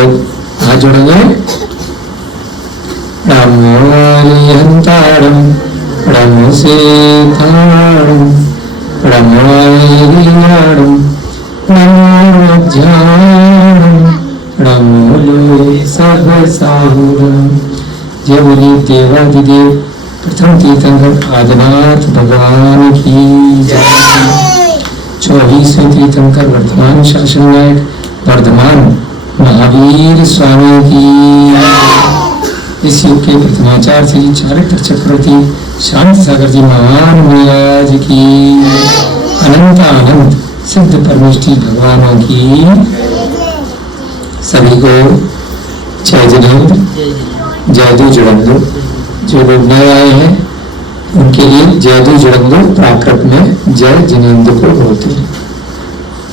लोग हाथ जोड़ेंगे। नमो हरिहंतारम नमो सीतारम नमो हरिहरम नमो ध्यानम नमो सहसाहुरम। जय बोली देवादिदेव प्रथम तीर्थंकर आदिनाथ भगवान की जय। 24वें तीर्थंकर वर्तमान शासन नायक वर्धमान महावीर स्वामी की। इस युग के प्रथमाचार्य श्री चारित्र चक्रवर्ती शांत सागर जी महान महाराज की। अनंत आनंद सिद्ध परमेष्ठी भगवानों की। सभी को जय जिनेंद्र जयदू जुड़ंदो। जो लोग नए आए हैं उनके लिए जयदू जुड़ंदो प्राकृत में जय जिनेंद्र को बोलते हैं।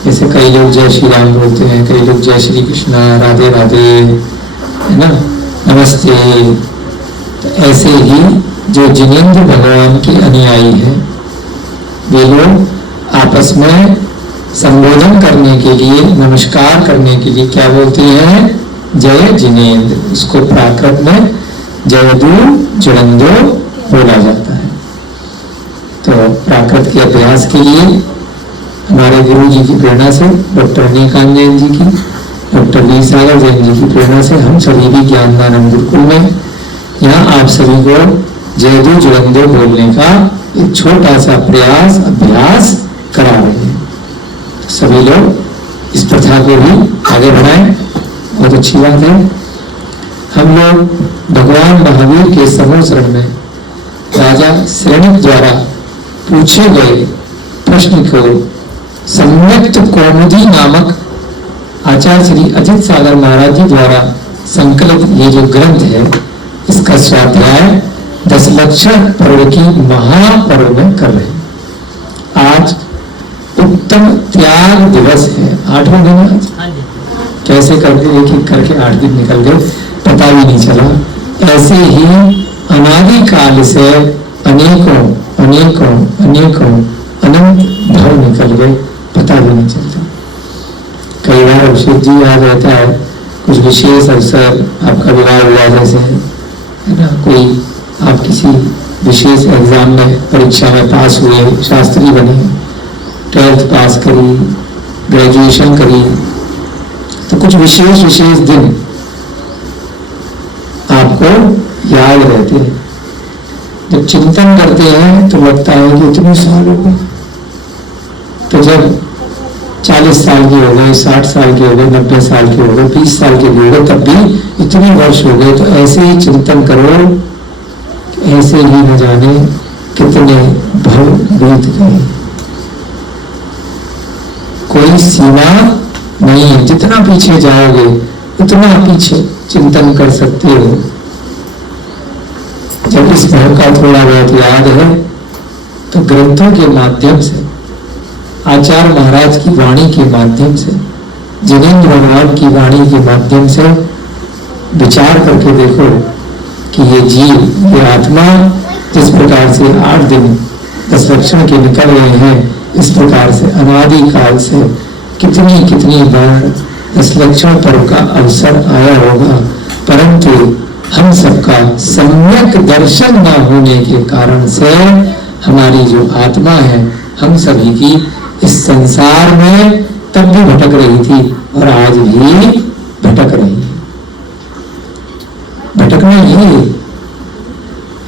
जैसे कई लोग जय श्री राम बोलते हैं, कई लोग जय श्री कृष्णा, राधे राधे, है ना, नमस्ते। तो ऐसे ही जो जिनेंद्र भगवान के अनुयायी हैं वे लोग आपस में संबोधन करने के लिए, नमस्कार करने के लिए क्या बोलते हैं? जय जिनेंद्र। इसको प्राकृत में जयदू जुड़ंदो बोला जाता है। तो प्राकृत के अभ्यास के लिए हमारे गुरु जी की प्रेरणा से, डॉक्टर नीलकांत जैन जी की, डॉक्टर वी सागर जैन जी की प्रेरणा से हम सभी भी ज्ञानदानंद गुरुकुल में यहाँ आप सभी को जयदू जुड़ंदो बोलने का एक छोटा सा प्रयास अभ्यास करा रहे हैं। तो सभी लोग इस प्रथा को भी आगे बढ़ाएं, बहुत अच्छी बात है। हम लोग भगवान महावीर के समूह शरण में राजा श्रेणिक द्वारा पूछे गए प्रश्न को सम्यक्त कौमुदी नामक आचार्य श्री अजित सागर महाराज जी द्वारा संकलित ये जो ग्रंथ है, इसका स्वाध्याय 10 लक्षण पर्व की महापर्व में कर रहे हैं। आज उत्तम त्याग दिवस है, 8वां दिन आज। कैसे करके एक एक करके 8 दिन निकल गए, पता भी नहीं चला। ऐसे ही अनादि काल से अनेकों अनेकों अनेकों अनंत भाव निकल गए, पता भी नहीं चलता। कई बार अभिषेक जी याद रहता है, कुछ विशेष अवसर, आपका विवाह हुआ जैसे, है ना, कोई आप किसी विशेष एग्जाम में, परीक्षा में पास हुए, शास्त्री बने, 12th पास करी, ग्रेजुएशन करी, तो कुछ विशेष विशेष दिन आपको याद रहते हैं। जब चिंतन करते हैं तो लगता है कि इतने साल हो गए। तो जब 40 साल के हो गए, 60 साल के हो गए, 90 साल के हो गए, 20 साल के भी हो गए, तब भी इतने वर्ष हो गए। तो ऐसे ही चिंतन करो, ऐसे ही न जाने कितने भव बीत गए। कोई सीमा नहीं है, जितना पीछे जाओगे उतना पीछे चिंतन कर सकते हो। जब इस भाव का थोड़ा बहुत याद है तो ग्रंथों के माध्यम से, आचार्य महाराज की वाणी के माध्यम से, जिनेंद्र भगवान की वाणी के माध्यम से विचार करके देखो कि ये जीव, ये आत्मा जिस प्रकार से 8 दिन 10 लक्षण के निकल रहे हैं, इस प्रकार से अनादि काल से कितनी कितनी बार 10 लक्षण पर्व का अवसर आया होगा, परंतु हम सबका सम्यक दर्शन न होने के कारण से हमारी जो आत्मा है, हम सभी की इस संसार में तब भी भटक रही थी और आज भी भटक रही है। भटकना यही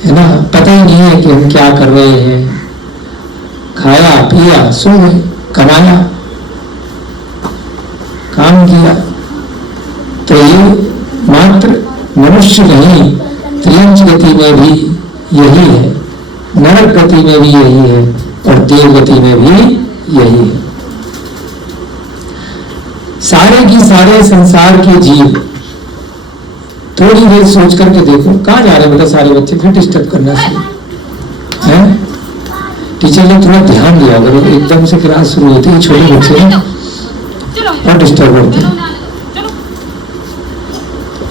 है ना, पता ही नहीं है कि हम क्या कर रहे हैं। खाया पिया सो गए, कमाया, काम किया, तो ये मात्र मनुष्य नहीं, त्रियंच गति में भी यही है, नरक गति में भी यही है और देव गति में भी यही है। सारे की सारे संसार के जीव थोड़ी देर सोच करके देखो, कहाँ जा रहे बेटा सारे बच्चे, फिर डिस्टर्ब करना चाहिए। टीचर ने थोड़ा ध्यान दिया करो, एकदम से क्लास शुरू होती है, छोटे बच्चे और डिस्टर्ब करते हैं।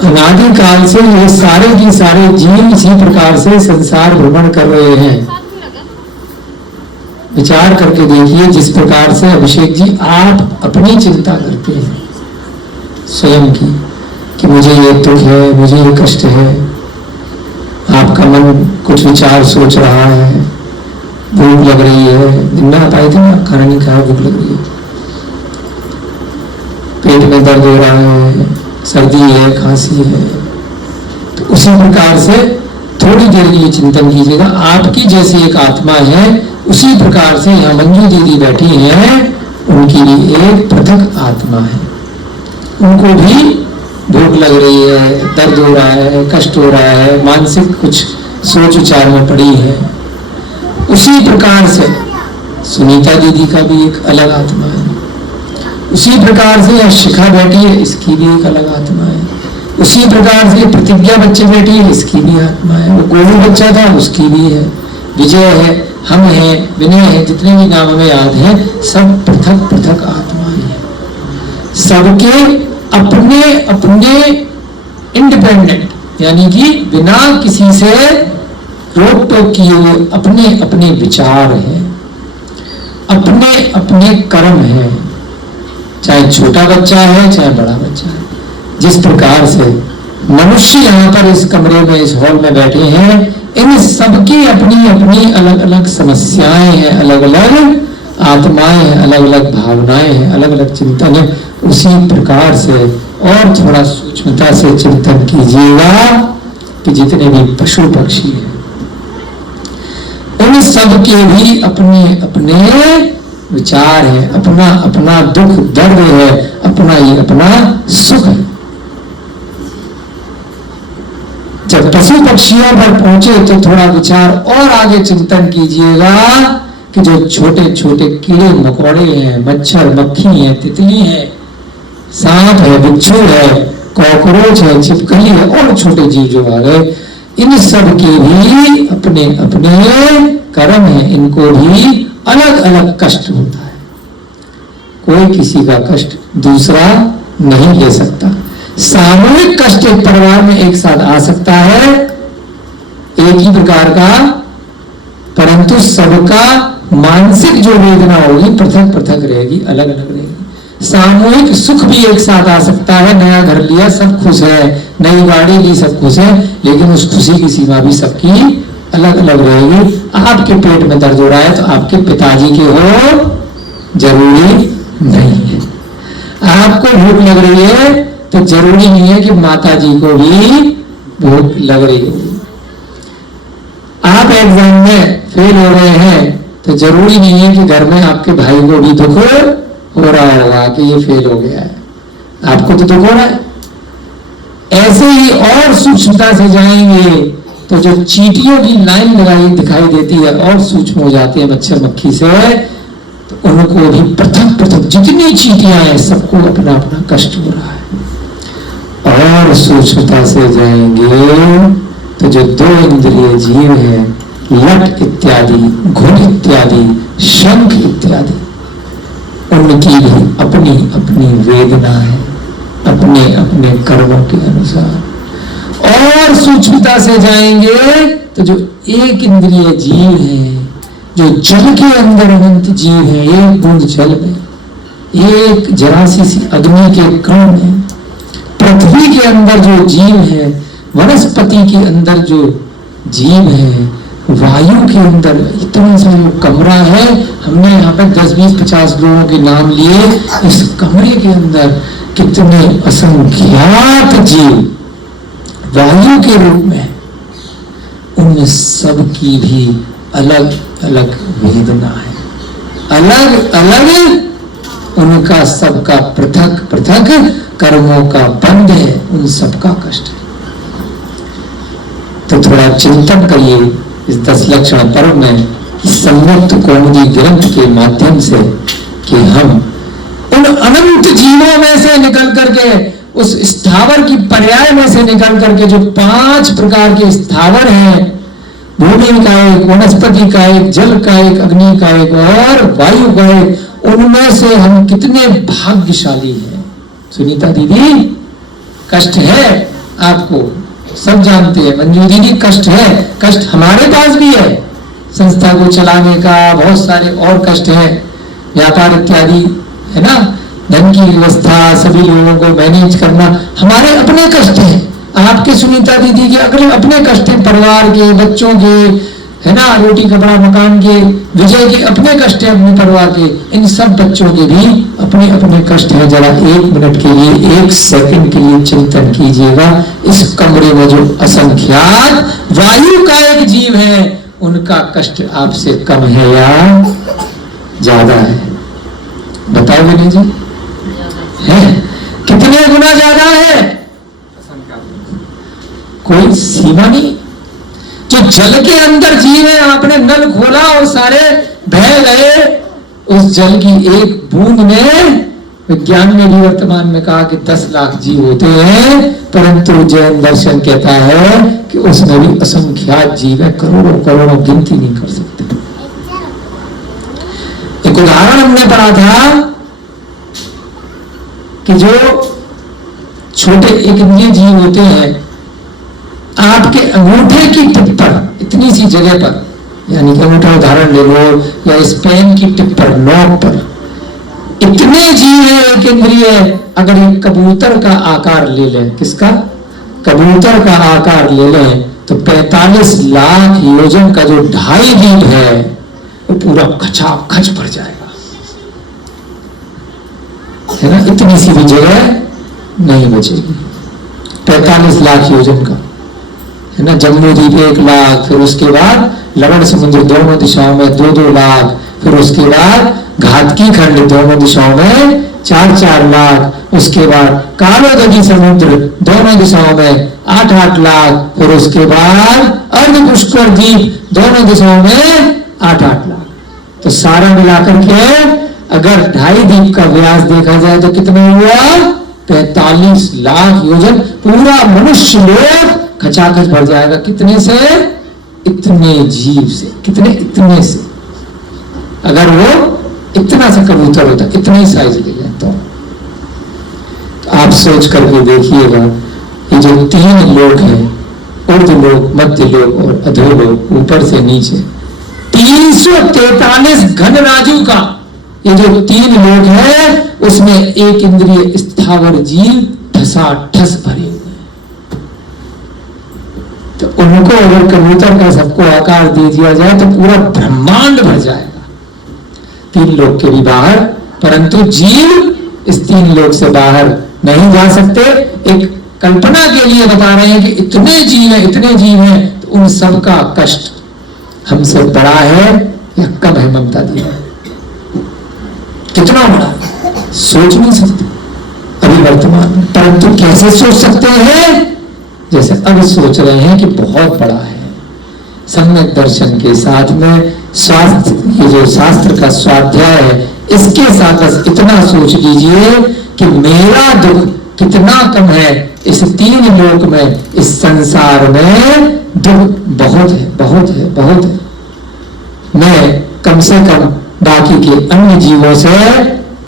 अनादि काल से ये सारे की सारे जीव इसी प्रकार से संसार भ्रमण कर रहे हैं। विचार करके देखिए, जिस प्रकार से अभिषेक जी आप अपनी चिंता करते हैं स्वयं की, कि मुझे ये दुख है, मुझे ये कष्ट है, आपका मन कुछ विचार सोच रहा है, भूख लग रही है, दिन रात आए थे ना, खाना नहीं खाया, भूख लग रही है, पेट में दर्द हो रहा है, सर्दी है, खांसी है, तो उसी प्रकार से थोड़ी देर के लिए चिंतन कीजिएगा। आपकी जैसी एक आत्मा है, उसी प्रकार से यहाँ मंजू दीदी बैठी हैं, उनकी भी एक पृथक आत्मा है, उनको भी भूख लग रही है, दर्द हो रहा है, कष्ट हो रहा है, मानसिक कुछ सोच विचार में पड़ी है। उसी प्रकार से सुनीता दीदी का भी एक अलग आत्मा है, उसी प्रकार से यह शिखा बैठी है, इसकी भी एक अलग आत्मा है, उसी प्रकार से प्रतिज्ञा बच्चे बैठी है, इसकी भी आत्मा है, वो गोलू बच्चा था, उसकी भी है, विजय है, हम है, विनय है, जितने भी नाम हमें याद है, सब पृथक पृथक आत्माएं हैं, सबके अपने अपने इंडिपेंडेंट, यानी कि बिना किसी से रोक टोक किए हुए अपने अपने विचार है, अपने अपने कर्म है, चाहे छोटा बच्चा है चाहे बड़ा बच्चा है। जिस प्रकार से मनुष्य यहाँ पर इस कमरे में, इस हॉल में बैठे हैं, इन सबकी अपनी अपनी अलग अलग समस्याएं हैं, अलग अलग आत्माएं हैं, अलग अलग भावनाएं हैं, अलग अलग चिंतन है। उसी प्रकार से और थोड़ा सूक्ष्मता से चिंतन कीजिएगा कि जितने भी पशु पक्षी हैं, उन सब के भी अपने अपने विचार है, अपना अपना दुख दर्द है, अपना ही अपना सुख है। जब पशु पक्षियों पर पहुंचे तो थोड़ा विचार और आगे चिंतन कीजिएगा कि जो छोटे छोटे कीड़े मकोड़े हैं, मच्छर मक्खी है, तितली है, सांप है, बिच्छू है, कॉकरोच है, छिपकली है, और छोटे जीव जो आ गए, इन सब के भी अपने अपने कर्म है, इनको भी अलग अलग कष्ट होता है। कोई किसी का कष्ट दूसरा नहीं ले सकता। सामूहिक कष्ट एक परिवार में एक साथ आ सकता है, एक ही प्रकार का, परंतु सबका मानसिक जो वेदना होगी पृथक पृथक रहेगी, अलग अलग रहेगी। सामूहिक सुख भी एक साथ आ सकता है, नया घर लिया सब खुश है, नई गाड़ी ली सब खुश है, लेकिन उस खुशी की सीमा भी सबकी अलग अलग रहेगी। आपके पेट में दर्द हो रहा है तो आपके पिताजी के हो जरूरी नहीं है, आपको भूख लग रही है तो जरूरी नहीं है कि माता जी को भी भूख लग रही हो। आप एग्जाम में फेल हो रहे हैं तो जरूरी नहीं है कि घर में आपके भाई को भी दुख हो रहा होगा कि ये फेल हो गया है, आपको तो दुख हो रहा है। ऐसे ही और सूक्ष्मता से जाएंगे तो जो चींटियों की लाइन लगाई दिखाई देती है और सूक्ष्म हो जाती है मच्छर मक्खी से, तो उनको भी पृथक पृथक जितनी चींटियां हैं सबको अपना अपना कष्ट हो रहा है। और सूक्ष्मता से जाएंगे तो जो दो इंद्रिय जीव है, लट इत्यादि, घुन इत्यादि, शंख इत्यादि, उनकी भी अपनी अपनी वेदना है, अपने अपने कर्मों के अनुसार। और सूक्ष्मता से जाएंगे तो जो एक इंद्रिय जीव है, जो जल के अंदर अनंत जीव है, एक बूंद जल में, एक जरासी सी अग्नि के कण में, पृथ्वी के अंदर जो जीव है, वनस्पति के अंदर जो जीव है, वायु के अंदर इतना सा जो कमरा है, हमने यहाँ पर 10, 20, 50 लोगों के नाम लिए, इस कमरे के अंदर कितने असंख्यात जीव वायु के रूप में, उन सब की भी अलग अलग वेदना है, अलग अलग उनका सबका पृथक पृथक कर्मों का बंध है, उन सबका कष्ट है। तो थोड़ा चिंतन करिए इस 10 लक्षण पर्व में संयुक्त कौमुदी ग्रंथ के माध्यम से कि हम उन अनंत जीवों में से निकल करके, उस स्थावर की पर्याय में से निकल करके जो 5 प्रकार के स्थावर हैं, भूमि का एक, वनस्पति का एक, जल का एक, अग्नि का एक और वायु का एक, उनमें से हम कितने भाग्यशाली हैं। सुनीता दीदी, कष्ट है आपको, सब जानते हैं। मंजू दीदी, कष्ट है, कष्ट हमारे पास भी है, संस्था को चलाने का बहुत सारे और कष्ट है, व्यापार इत्यादि है ना, धन की व्यवस्था, सभी लोगों को मैनेज करना, हमारे अपने कष्ट हैं। आपके सुनीता दीदी के अगले अपने कष्ट हैं, परिवार के, बच्चों के, है ना, रोटी कपड़ा मकान के, विजय के अपने कष्ट हैं, अपने परिवार के, इन सब बच्चों के भी अपने अपने कष्ट हैं। जरा 1 मिनट के लिए, 1 सेकंड के लिए चिंतन कीजिएगा, इस कमरे में जो असंख्यात वायु का एक जीव है, उनका कष्ट आपसे कम है या ज्यादा है? बताओ विनय जी, है कितने गुना ज्यादा है? कोई सीमा नहीं। जो जल के अंदर जीव है, आपने नल खोला और सारे बह गए, उस जल की एक बूंद में, विज्ञान ने भी वर्तमान में कहा कि 10 लाख जीव होते हैं, परंतु जैन दर्शन कहता है कि उसमें भी असंख्यात जीव है, करोड़ों करोड़ों, गिनती नहीं कर सकते। एक उदाहरण हमने पढ़ा था कि जो छोटे एक इंद्रिय जीव होते हैं, आपके अंगूठे की टिप पर, इतनी सी जगह पर, यानी कि अंगूठा उदाहरण ले लो, या स्पेन की टिप पर, नोक पर, इतने जीव है एक इंद्रिय। अगर एक कबूतर का आकार ले लें, किसका? कबूतर का आकार ले लें, तो 45 लाख योजन का जो 2.5 दीप है, वो पूरा खचाखच भर जाएगा, है ना। इतनी सी भी जगह नहीं बचेगी। 45 लाख योजन का, है ना। जम्मू द्वीप 1 लाख, फिर उसके बाद लवण समुद्र दोनों दिशाओं में 2-2 लाख, फिर उसके बाद घातकी खंड दोनों दिशाओं में 4-4 लाख, उसके बाद कालोदगी समुद्र दोनों दिशाओं में 8-8 लाख, फिर उसके बाद अर्ध पुष्कर द्वीप दोनों दिशाओं में 8-8 लाख। तो सारा मिलाकर के अगर 2.5 द्वीप का व्यास देखा जाए तो कितना हुआ? 45 लाख योजन। पूरा मनुष्य लोग खचाखच भर जाएगा। कितने से? इतने जीव से। कितने? इतने से। अगर वो इतना सा कबूतर होता, इतने ही साइज ले जाए तो आप सोच करके देखिएगा, ये जो 3 लोग हैं, ऊर्ध्व लोक, मध्य लोक और अधोलोक, ऊपर से नीचे 343 घन राजू का ये जो 3 लोग हैं, उसमें एक इंद्रिय स्थावर जीव ठसाठस भरे हुए हैं। तो उनको अगर कबूतर का सबको आकार दे दिया जाए तो पूरा ब्रह्मांड भर जाएगा। 3 लोग के भी बाहर, परंतु जीव इस 3 लोग से बाहर नहीं जा सकते। एक कल्पना के लिए बता रहे हैं कि इतने जीव हैं, इतने जीव हैं, तो उन सब का कष्ट हमसे बड़ा है या कम है? ममता दी कितना बड़ा, सोच नहीं सकते अभी वर्तमान में। परंतु कैसे सोच सकते हैं? जैसे अब सोच रहे हैं कि बहुत बड़ा है। सम्यक दर्शन के साथ में स्वास्थ्य, ये जो शास्त्र का स्वाध्याय है, इसके साथ बस इतना सोच लीजिए कि मेरा दुख कितना कम है। इस 3 लोक में, इस संसार में दुख बहुत है, बहुत है, बहुत है। मैं कम से कम बाकी के अन्य जीवों से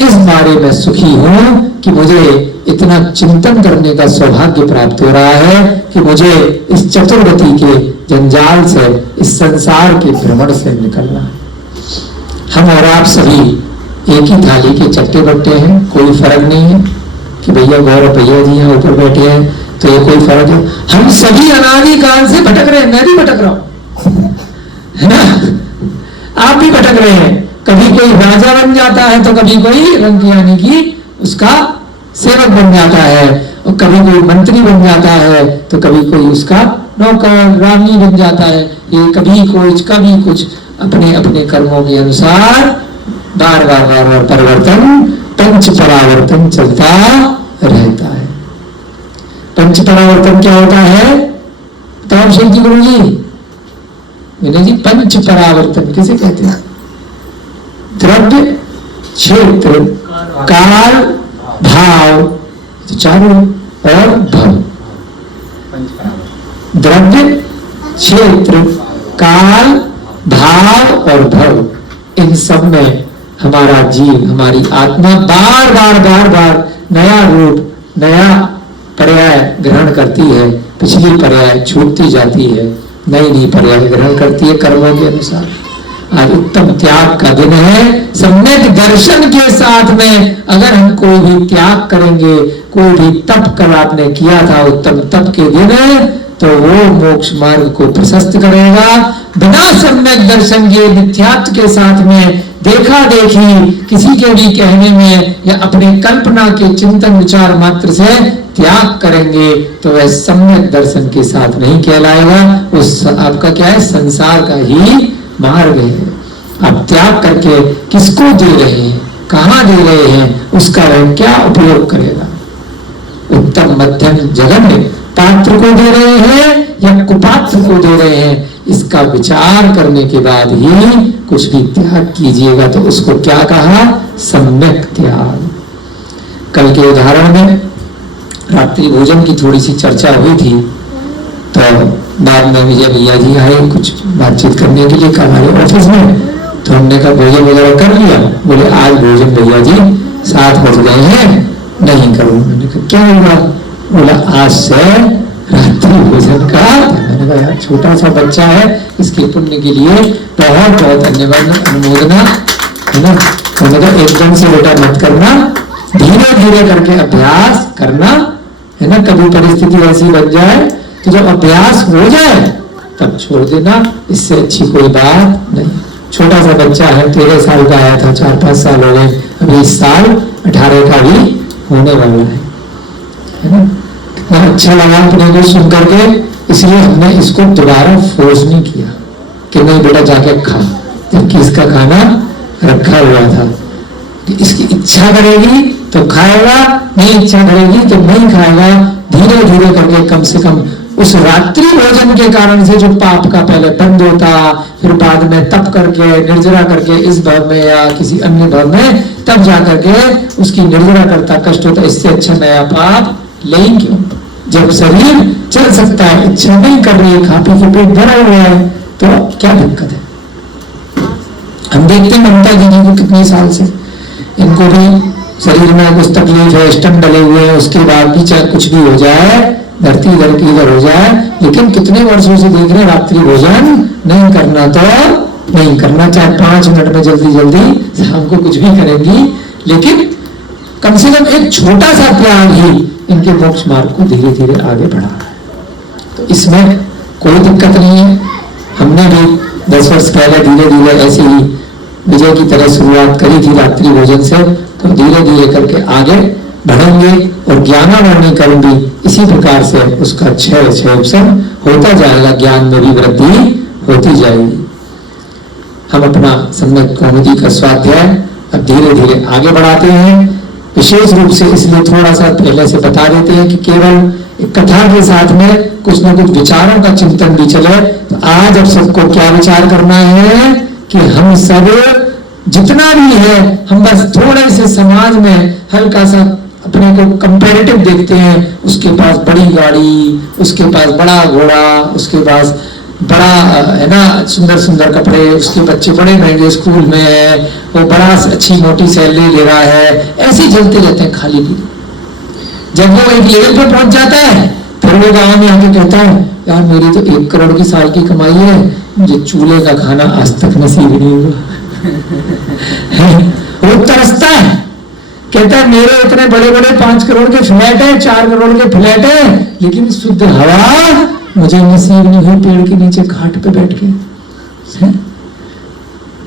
इस बारे में सुखी हूं कि मुझे इतना चिंतन करने का सौभाग्य प्राप्त हो रहा है कि मुझे इस चतुर्गति के जंजाल से, इस संसार के भ्रमण से निकलना है। हम और आप सभी एक ही थाली के चट्टे बट्टे हैं, कोई फर्क नहीं है कि भैया गौरव भैया जी यहाँ ऊपर बैठे हैं तो ये कोई फर्क है। हम सभी अनादिकाल से भटक रहे हैं। मैं भी भटक रहा हूं, है ना, आप भी भटक रहे हैं। कभी कोई राजा बन जाता है तो कभी कोई रंग यानी कि उसका सेवक बन जाता है, और कभी कोई मंत्री बन जाता है तो कभी कोई उसका नौकर रानी बन जाता है। ये कभी कुछ अपने अपने कर्मों के अनुसार बार बार परिवर्तन, पंच परावर्तन चलता रहता है। पंच परावर्तन क्या होता है? बताओ शेख जी, गुरु जी, विनय जी। पंच परावर्तन किसे कहते हैं? द्रव्य, क्षेत्र, काल, भाव, तो चारों, और भव। द्रव्य, क्षेत्र, काल, भाव और भव, इन सब में हमारा जीव, हमारी आत्मा बार बार नया रूप, नया पर्याय ग्रहण करती है। पिछली पर्याय छूटती जाती है, नई पर्याय ग्रहण करती है कर्मों के अनुसार। आज उत्तम त्याग का दिन है। सम्यक दर्शन के साथ में अगर हम कोई भी त्याग करेंगे, कोई भी तप कल आपने किया था उत्तम तप के दिन, तो वो मोक्ष मार्ग को प्रशस्त करेगा। बिना सम्यक दर्शन के मिथ्यात्व के साथ में देखा देखी किसी के भी कहने में या अपने कल्पना के चिंतन विचार मात्र से त्याग करेंगे तो वह सम्यक दर्शन के साथ नहीं कहलाएगा। उस आपका क्या है, संसार का ही मार्ग है। आप त्याग करके किसको दे रहे हैं, कहां दे रहे हैं, उसका वह क्या उपयोग करेगा। उत्तम मध्यम जगन्य पात्र को दे रहे हैं या कुपात्र को दे रहे हैं, इसका विचार करने के बाद ही कुछ भी त्याग कीजिएगा। तो उसको क्या कहा, सम्यक त्याग। कल के उदाहरण में रात्रि भोजन की थोड़ी सी चर्चा हुई थी, तो बाद में विजय भैया जी आए कुछ बातचीत करने के लिए हमारे ऑफिस में, तो हमने कहा भोजन वगैरह कर लिया। बोले आज भोजन भैया जी 7 बज गए हैं, नहीं करूंगा। मैंने कहा क्या हुआ, बोला आज से रात्रि भोजन का। मैंने कहा यार छोटा सा बच्चा है, इसके पुण्य के लिए बहुत बहुत धन्यवाद, अनुमोदना है ना। मैंने कहा एकदम से बेटा मत करना, धीरे धीरे करके अभ्यास करना है ना। कभी परिस्थिति ऐसी बन जाए तो जब अभ्यास हो जाए तब छोड़ देना, इससे अच्छी कोई बात नहीं। छोटा सा बच्चा है, 13 साल का आया था, 4-5 साल हो गए, अभी इस साल 18 का भी होने वाला है ना। कितना अच्छा लगा अपने को सुन करके, इसलिए हमने इसको दोबारा फोर्स नहीं किया कि नहीं बेटा जाके खा, जबकि इसका खाना रखा हुआ था। इसकी इच्छा करेगी तो खाएगा, नहीं इच्छा करेगी तो नहीं खाएगा। धीरे धीरे करके कम से कम उस रात्रि भोजन के कारण से जो पाप का पहले बंद होता, फिर बाद में तप करके निर्जरा करके इस भाव में या किसी अन्य भाव में तब जाकर के उसकी निर्जरा करता कष्ट होता। इससे अच्छा नया पाप लें क्यों, जब शरीर चल सकता है, इच्छा नहीं कर रही है, खा पी के पेट भरा हुआ है, तो क्या दिक्कत है। हम देखते हैं ममता दीदी को कितने साल से, इनको भी शरीर में कुछ तकलीफ है, स्टंट डले हुए हैं, उसके बाद भी चाहे कुछ भी हो जाए, धरती इधर की इधर हो जाए, लेकिन कितने वर्षों से देख रहे हैं रात्रि भोजन नहीं करना, तो नहीं करना। चाहे 5 मिनट में जल्दी जल्दी शाम को कुछ भी करेंगी, लेकिन कम से कम एक छोटा सा त्याग ही इनके मोक्ष मार्ग को धीरे धीरे आगे बढ़ा है। तो इसमें कोई दिक्कत नहीं है। हमने भी 10 वर्ष पहले धीरे धीरे ऐसे ही विजय की तरह शुरुआत करी थी रात्रि भोजन से, तो धीरे धीरे करके आगे बढ़ेंगे और ज्ञानावरणी कर्म भी इसी प्रकार से उसका क्षय होता जाएगा, ज्ञान में भी वृद्धि होती जाएगी। हम अपना सम्यक कौमुदी का स्वाध्याय अब धीरे धीरे आगे बढ़ाते हैं। विशेष रूप से इसलिए थोड़ा सा पहले से बता देते हैं कि केवल कथा के साथ में कुछ न कुछ विचारों का चिंतन भी चले। तो आज अब सबको क्या विचार करना है कि हम सब जितना भी है, हम बस थोड़े से समाज में हल्का सा अपने को कंपैरेटिव देखते हैं। उसके पास बड़ी गाड़ी, उसके पास बड़ा घोड़ा, उसके पास बड़ा है ना सुंदर सुंदर कपड़े, उसके बच्चे बड़े महंगे स्कूल में है, वो बड़ा अच्छी मोटी सैलरी ले रहा है, ऐसे ही चलते रहते हैं खाली पीली। जब वो एक लेवल पे पहुंच जाता है, फिर वो गांव में आके कहता है यार मेरी तो 1 करोड़ की साल की कमाई है, मुझे चूल्हे का खाना आज तक नसीब नहीं हुआ। वो तरसता है, कहता है मेरे इतने बड़े बड़े 5 करोड़ के फ्लैट है, 4 करोड़ के फ्लैट है, लेकिन शुद्ध हवा मुझे नसीब नहीं हुई पेड़ के नीचे घाट पे बैठ के।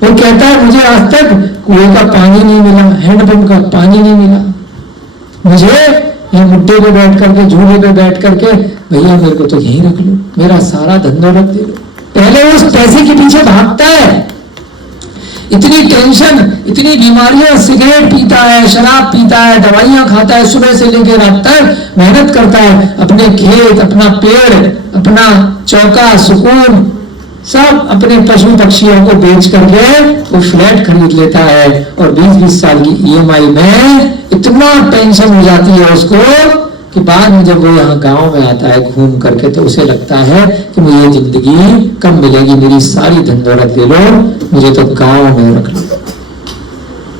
वो कहता है मुझे आज तक कुएं का पानी नहीं मिला, हैंडपंप का पानी नहीं मिला, मुझे यहाँ मुड्डे पे बैठ करके झूले पे बैठ करके भैया मेरे को तो यहीं रख लो, मेरा सारा धंधा रख दे लो। पहले उस पैसे के पीछे भागता है, इतनी टेंशन, इतनी बीमारियां, सिगरेट पीता है, शराब पीता है, दवाइयां खाता है, सुबह से लेकर रात तक मेहनत करता है, अपने खेत, अपना पेड़, अपना चौका, सुकून, सब अपने पशु पक्षियों को बेच करके वो फ्लैट खरीद लेता है। और 20-20 साल की EMI में इतना टेंशन हो जाती है उसको कि बाद में जब वो यहाँ गांव में आता है घूम करके, तो उसे लगता है कि मुझे जिंदगी कब मिलेगी, मेरी सारी धन दौलत ले लो, मुझे तो गांव में रख लो।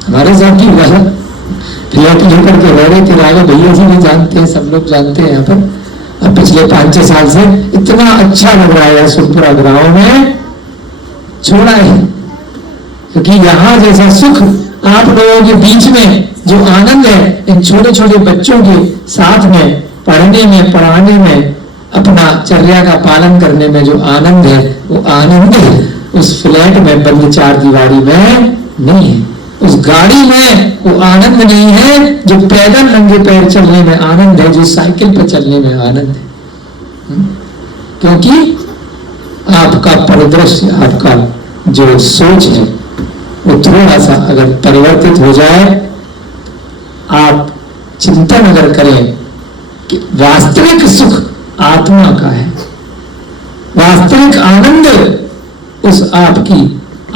हमारे साथ भी वह फ्लैट लेकर के रह रहे थे, राजा भैया जी भी जानते हैं, सब लोग जानते हैं। यहाँ पर अब पिछले 5-6 साल से इतना अच्छा लग रहा है सुरपुरा गांव में, छोड़ा है क्योंकि यहाँ जैसा सुख आप लोगों के बीच में जो आनंद है, इन छोटे छोटे बच्चों के साथ में पढ़ने में, पढ़ाने में, अपना चर्या का पालन करने में जो आनंद है, वो आनंद उस फ्लैट में बंद चार दीवारी में नहीं है। उस गाड़ी में वो आनंद नहीं है जो पैदल नंगे पैर चलने में आनंद है, जो साइकिल पर चलने में आनंद है। क्योंकि आपका परिदृश्य, आपका जो सोच है, वो थोड़ा सा अगर परिवर्तित हो जाए, आप चिंतन अगर करें कि वास्तविक सुख आत्मा का है, वास्तविक आनंद उस आपकी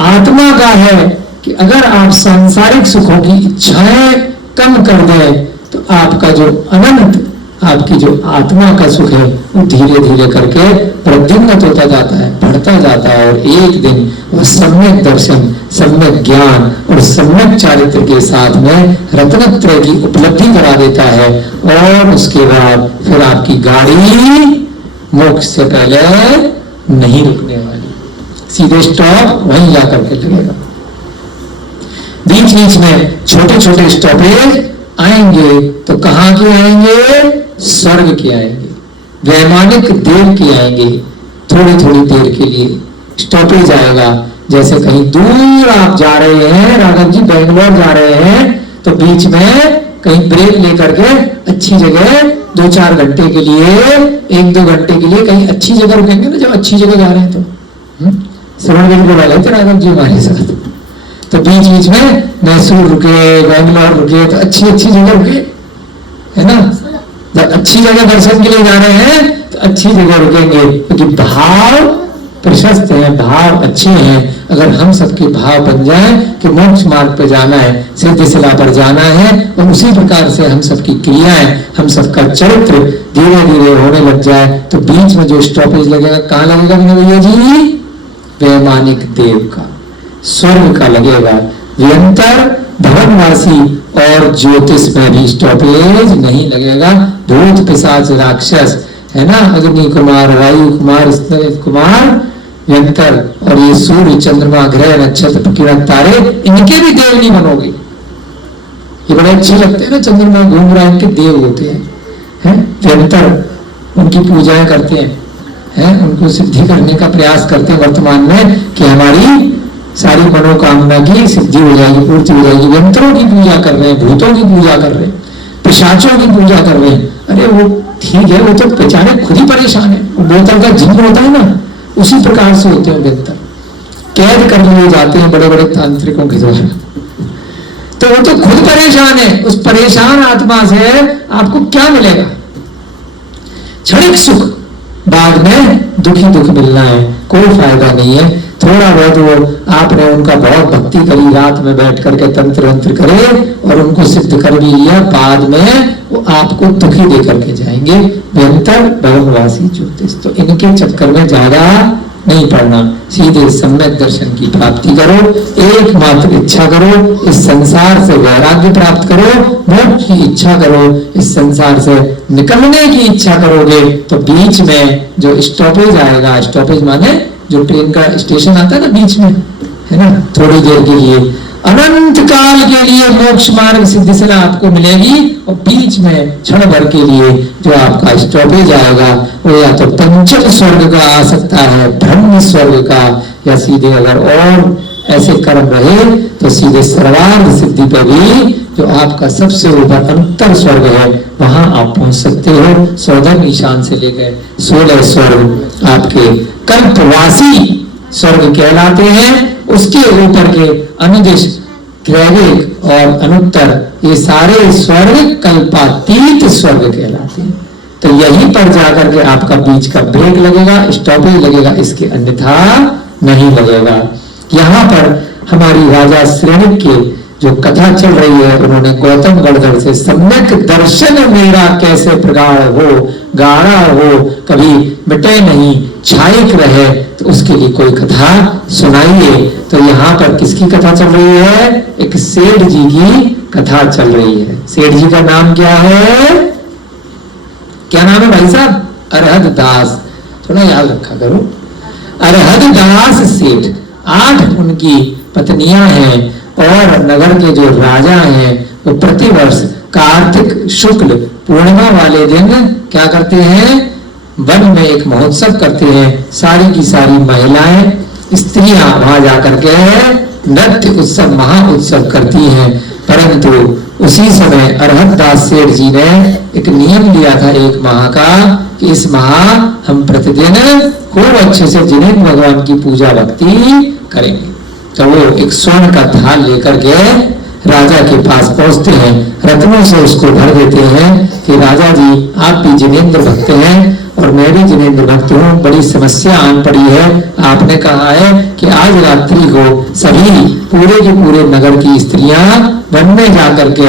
आत्मा का है, कि अगर आप सांसारिक सुखों की इच्छाएं कम कर दें तो आपका जो अनंत, आपकी जो आत्मा का सुख है, वो धीरे धीरे करके प्रद्युम्नत होता जाता है, बढ़ता जाता है, और एक दिन वह सम्यक दर्शन, सम्यक ज्ञान और सम्यक चारित्र के साथ में रत्नत्रय की उपलब्धि करा देता है। और उसके बाद फिर आपकी गाड़ी मोक्ष से पहले नहीं रुकने वाली, सीधे स्टॉप वहीं जाकर के लगेगा। बीच बीच में छोटे छोटे स्टॉपेज आएंगे, तो कहां के आएंगे? स्वर्ग के आएंगे, वैमानिक देव के आएंगे। थोड़ी थोड़ी देर के लिए स्टॉपेज आएगा, जैसे कहीं दूर आप जा रहे हैं, राघव जी बेंगलोर जा रहे हैं, तो बीच में कहीं ब्रेक लेकर के अच्छी जगह 2-4 घंटे के लिए, 1-2 घंटे के लिए कहीं अच्छी जगह रुकेंगे ना, जब अच्छी जगह जा रहे हैं तो श्रवण बुला लेते राघव जी हमारे साथ। तो बीच बीच में मैसूर रुके, बेंगलोर रुके, तो अच्छी अच्छी जगह रुके, है ना। जब अच्छी जगह दर्शन के लिए जा रहे हैं तो अच्छी जगह रुकेंगे, क्योंकि भाव प्रशस्त है, भाव अच्छे हैं। अगर हम सबके भाव बन जाए कि मोक्ष मार्ग पर जाना है, सिद्ध शिला पर जाना है, और उसी प्रकार से हम सबकी क्रियाएं, हम सबका चरित्र धीरे धीरे होने लग जाए, तो बीच में जो स्टॉपेज लगेगा, कहाँ लगेगा भैया जी? वैमानिक देव का, स्वर्ग का लगेगा। निरंतर भवनवासी और ज्योतिष में भी स्टॉपेज नहीं लगेगा। भूत पिशाच राक्षस, है ना, अग्नि कुमार, वायु कुमार, स्तनित कुमार, निरंतर, और ये सूर्य चंद्रमा ग्रह नक्षत्र किरण तारे, इनके भी देव नहीं बनोगे। ये बड़े अच्छे लगते हैं ना, चंद्रमा घूम रहा है, इनके देव होते हैं, निरंतर उनकी पूजाएं करते हैं, उनको सिद्धि करने का प्रयास करते हैं वर्तमान में, कि हमारी सारी मनोकामना की सिद्धि हो जाएगी, पूर्ति हो जाएगी। यंत्रों की पूजा कर रहे हैं, भूतों की पूजा कर रहे हैं, पिशाचों की पूजा कर रहे हैं। अरे वो ठीक है, वो तो बेचारे खुद ही परेशान है। बोतल का जिन्न होता है ना, उसी प्रकार से होते हैं यंत्र, कैद कर लिए जाते हैं बड़े बड़े तांत्रिकों के द्वारा। तो वो तो खुद परेशान है। उस परेशान आत्मा से आपको क्या मिलेगा? क्षणिक सुख, बाद में दुखी दुख मिलना है, कोई फायदा नहीं है। थोड़ा बहुत वो आपने उनका बहुत भक्ति करी, रात में बैठ करके तंत्र वंत्र करे और उनको सिद्ध कर भी लिया, बाद में वो आपको दुखी दे करके जाएंगे। निरंतर भवनवासी ज्योतिष, तो इनके चक्कर में ज्यादा नहीं पड़ना, सीधे सम्यक दर्शन की प्राप्ति करो। एकमात्र इच्छा करो, इस संसार से वैराग्य प्राप्त करो, मोक्ष की इच्छा करो, इस संसार से निकलने की इच्छा करोगे तो बीच में जो स्टॉपेज आएगा, स्टॉपेज माने जो ट्रेन का स्टेशन आता है ना बीच में, है ना, थोड़ी देर के लिए, अनंत काल के लिए मोक्ष मार्ग सिद्धि शिला आपको मिलेगी, और बीच में क्षण भर के लिए जो आपका स्टॉपेज आएगा वो या तो पंचम स्वर्ग का आ सकता है, ब्रह्म स्वर्ग का, या सीधे अगर और ऐसे कर्म रहे तो सीधे सर्वार्थ सिद्धि पर भी जो आपका सबसे ऊपर अंतर स्वर्ग है वहां आप पहुंच सकते हो। 14 ईशान से लेकर 16 स्वर्ग आपके कल्पवासी स्वर्ग कहलाते हैं। उसके ऊपर के अनुदिश, त्रैविक और अनुत्तर, ये सारे स्वर्ग कल्पातीत स्वर्ग कहलाते हैं। तो यहीं पर जाकर के आपका बीच का ब्रेक लगेगा, स्टॉपेज लगेगा, इसके अन्यथा नहीं लगेगा। यहाँ पर हमारी राजा श्रेणी के जो कथा चल रही है, उन्होंने गौतम गणधर से सम्यक दर्शन मेरा कैसे प्रगाढ़ हो, गाढ़ा हो, कभी मिटे नहीं, छायिक रहे, तो उसके लिए कोई कथा सुनाइए। तो यहाँ पर किसकी कथा चल रही है? एक सेठ जी की कथा चल रही है। सेठ जी का नाम क्या है? क्या नाम है भाई साहब? अरहद दास, थोड़ा याद रखा करो, अरहद दास सेठ। 8 उनकी पत्नियां हैं और नगर के जो राजा हैं वो प्रतिवर्ष कार्तिक शुक्ल पूर्णिमा वाले दिन क्या करते हैं, वन में एक महोत्सव करते हैं। सारी की सारी महिलाएं स्त्रियां वहां जाकर के नृत्य उत्सव महा उत्सव करती हैं। परंतु उसी समय अरहत दास सेठ जी ने एक नियम लिया था एक माह का कि इस माह हम प्रतिदिन खूब अच्छे से जिनेंद्र भगवान की पूजा भक्ति करेंगे। तो वो एक स्वर्ण का थाल लेकर के राजा के पास पहुंचते हैं, रत्नों से उसको भर देते हैं कि राजा जी आप भी जिनेंद्र भक्त हैं और मैं भी जिनेंद्र भक्त हूँ, बड़ी समस्या आन पड़ी है। आपने कहा है कि आज रात्रि को सभी पूरे के पूरे नगर की स्त्रियां वन में जाकर के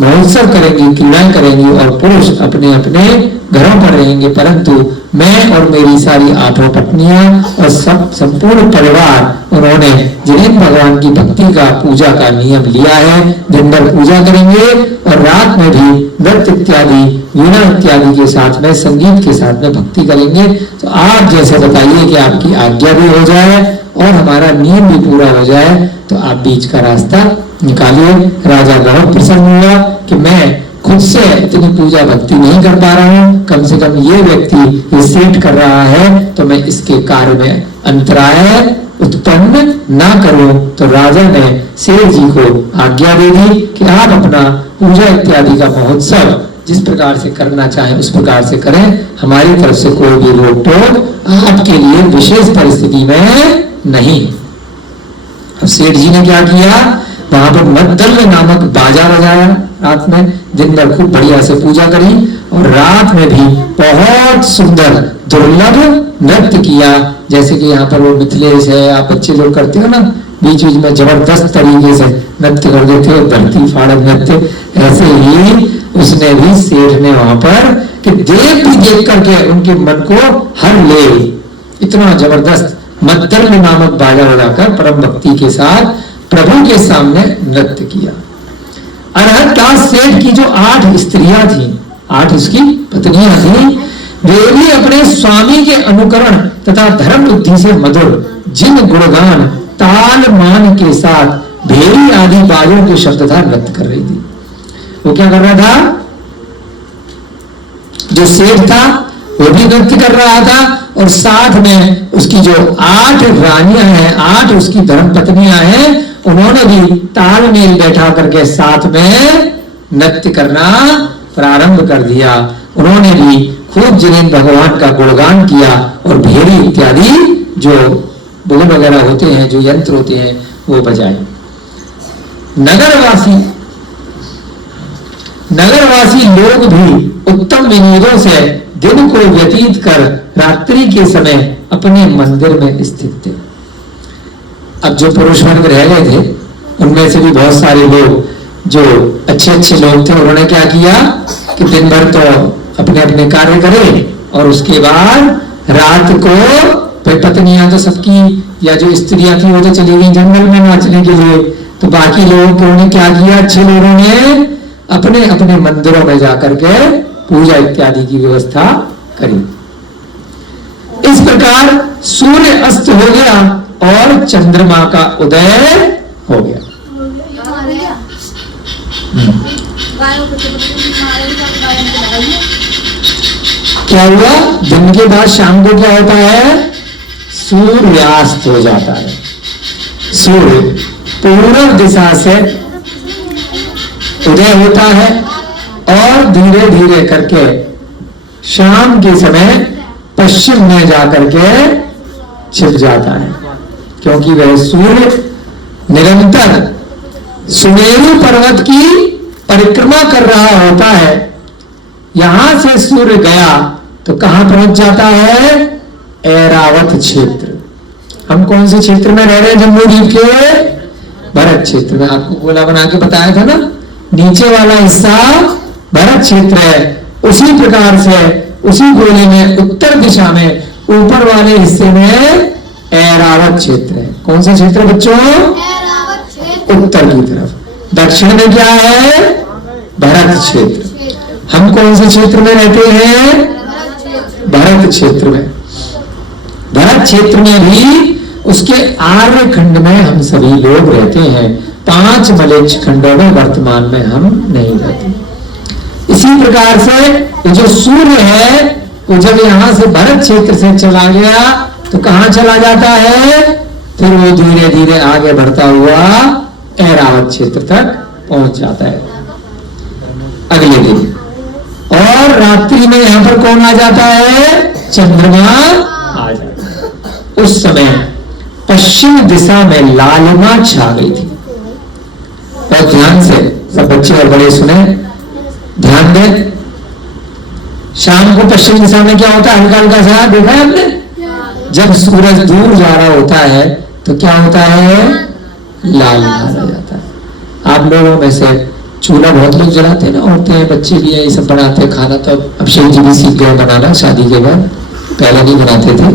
महोत्सव करेंगी, क्रीड़ाएं करेंगी और पुरुष अपने अपने घरों पर रहेंगे। परंतु मैं और मेरी सारी 8 पत्नियां और सब संपूर्ण परिवार उन्होंने जिनेंद्र भगवान की भक्ति का पूजा का नियम लिया है। दिन भर पूजा करेंगे और रात में भी नृत्य इत्यादि वीणा इत्यादि के साथ में संगीत के साथ में भक्ति करेंगे। तो आप जैसे बताइए कि आपकी आज्ञा भी हो जाए और हमारा नियम भी पूरा हो जाए, तो आप बीच का रास्ता निकालिए। राजा बहुत प्रसन्न हुआ कि मैं खुद से इतनी पूजा भक्ति नहीं कर पा रहा हूँ, कम से कम ये व्यक्ति ये सेठ कर रहा है तो मैं इसके कार्य में अंतराय उत्पन्न ना करूं। तो राजा ने सेठ जी को आज्ञा दे दी कि आप अपना पूजा इत्यादि का महोत्सव जिस प्रकार से करना चाहें उस प्रकार से करें, हमारी तरफ से कोई भी रोक टोक आपके लिए विशेष परिस्थिति में नहीं। अब सेठ जी ने क्या किया, वहां पर मद्दल नामक बाजा बजाया, रात में दिन भर खूब बढ़िया से पूजा करी और रात में भी बहुत सुंदर दुर्लभ नृत्य किया। जैसे कि यहाँ पर वो मिथिलेश है, आप बच्चे लोग करते हो ना, बीच बीच में जबरदस्त तरीके से नृत्य कर देते हो, धरती फाड़क नृत्य, ऐसे ही उसने भी सेठ ने वहां पर कि देख करके उनके मन को हर ले, इतना जबरदस्त मद्दल नामक बाजा बजाकर परम भक्ति के साथ प्रभु के सामने नृत्य किया। अरहत दास सेठ की जो 8 स्त्रियां थी, 8 उसकी पत्नियां थी, वे भी अपने स्वामी के अनुकरण तथा धर्म बुद्धि से मधुर जिन गुणगान ताल मान के साथ भेरी आदि बाजों के शब्दधार नृत्य कर रही थी। वो क्या कर रहा था, जो सेठ था वो भी नृत्य कर रहा था और साथ में उसकी जो 8 रानियां हैं, 8 उसकी धर्म पत्नियां हैं, उन्होंने भी तालमेल बैठा करके साथ में नृत्य करना प्रारंभ कर दिया। उन्होंने भी खूब जिनेंद्र भगवान का गुणगान किया और भेरी इत्यादि जो बुल वगैरह होते हैं, जो यंत्र होते हैं, वो बजाए। नगरवासी लोग भी उत्तम विनोदों से दिन को व्यतीत कर रात्रि के समय अपने मंदिर में स्थित थे। अब जो पुरुष वर्ग रह गए थे उनमें से भी बहुत सारे लोग जो अच्छे अच्छे लोग थे, उन्होंने क्या किया कि दिन भर तो अपने अपने कार्य करे और उसके बाद रात को फिर पत्नियां तो सबकी या जो स्त्रियां थी वो तो चली गई जंगल में नाचने के लिए, तो बाकी लोगों ने क्या किया, अच्छे लोगों ने अपने अपने मंदिरों में जाकर के पूजा इत्यादि की व्यवस्था करी। इस प्रकार सूर्य अस्त हो गया और चंद्रमा का उदय हो गया। क्या हुआ, दिन के बाद शाम को क्या होता है, सूर्यास्त हो जाता है। सूर्य पूर्व दिशा से उदय होता है और धीरे धीरे करके शाम के समय पश्चिम में जाकर के छिप जाता है, क्योंकि वह सूर्य निरंतर सुमेरु पर्वत की परिक्रमा कर रहा होता है। यहां से सूर्य गया तो कहां पहुंच जाता है, ऐरावत क्षेत्र। हम कौन से क्षेत्र में रह रहे हैं, जम्मू द्वीप के भरत क्षेत्र में। आपको गोला बना के बताया था ना, नीचे वाला हिस्सा भरत क्षेत्र है। उसी प्रकार से उसी गोले में उत्तर दिशा में ऊपर वाले हिस्से में ऐरावत क्षेत्र है। कौन सा क्षेत्र बच्चों, उत्तर की तरफ। दक्षिण में क्या है, भरत क्षेत्र। हम कौन से क्षेत्र में रहते हैं, भरत क्षेत्र में। भरत क्षेत्र में भी उसके आर्य खंड में हम सभी लोग रहते हैं, 5 मलेच्छ खंडों में वर्तमान में हम नहीं रहते। इसी प्रकार से ये जो सूर्य है वो जब यहां से भरत क्षेत्र से चला गया तो कहां चला जाता है, फिर वो धीरे धीरे आगे बढ़ता हुआ ऐरावत क्षेत्र तक पहुंच जाता है अगले दिन। और रात्रि में यहां पर कौन आ जाता है, चंद्रमा आ जाता है। उस समय पश्चिम दिशा में लालिमा छा गई थी। और ध्यान से सब बच्चे और बड़े सुने, ध्यान दें। शाम को पश्चिम दिशा में क्या होता है, हल्का हल्का सा देखा है आपने, जब सूरज दूर जा रहा होता है तो क्या होता है, लाल आ जाता है। आप लोगों में से चूल्हा बहुत लोग जलाते हैं ना, औरतें बच्चे भी ये सब बनाते हैं खाना। तो अब शिव जी भी सीख गए बनाना शादी के बाद, पहले नहीं बनाते थे,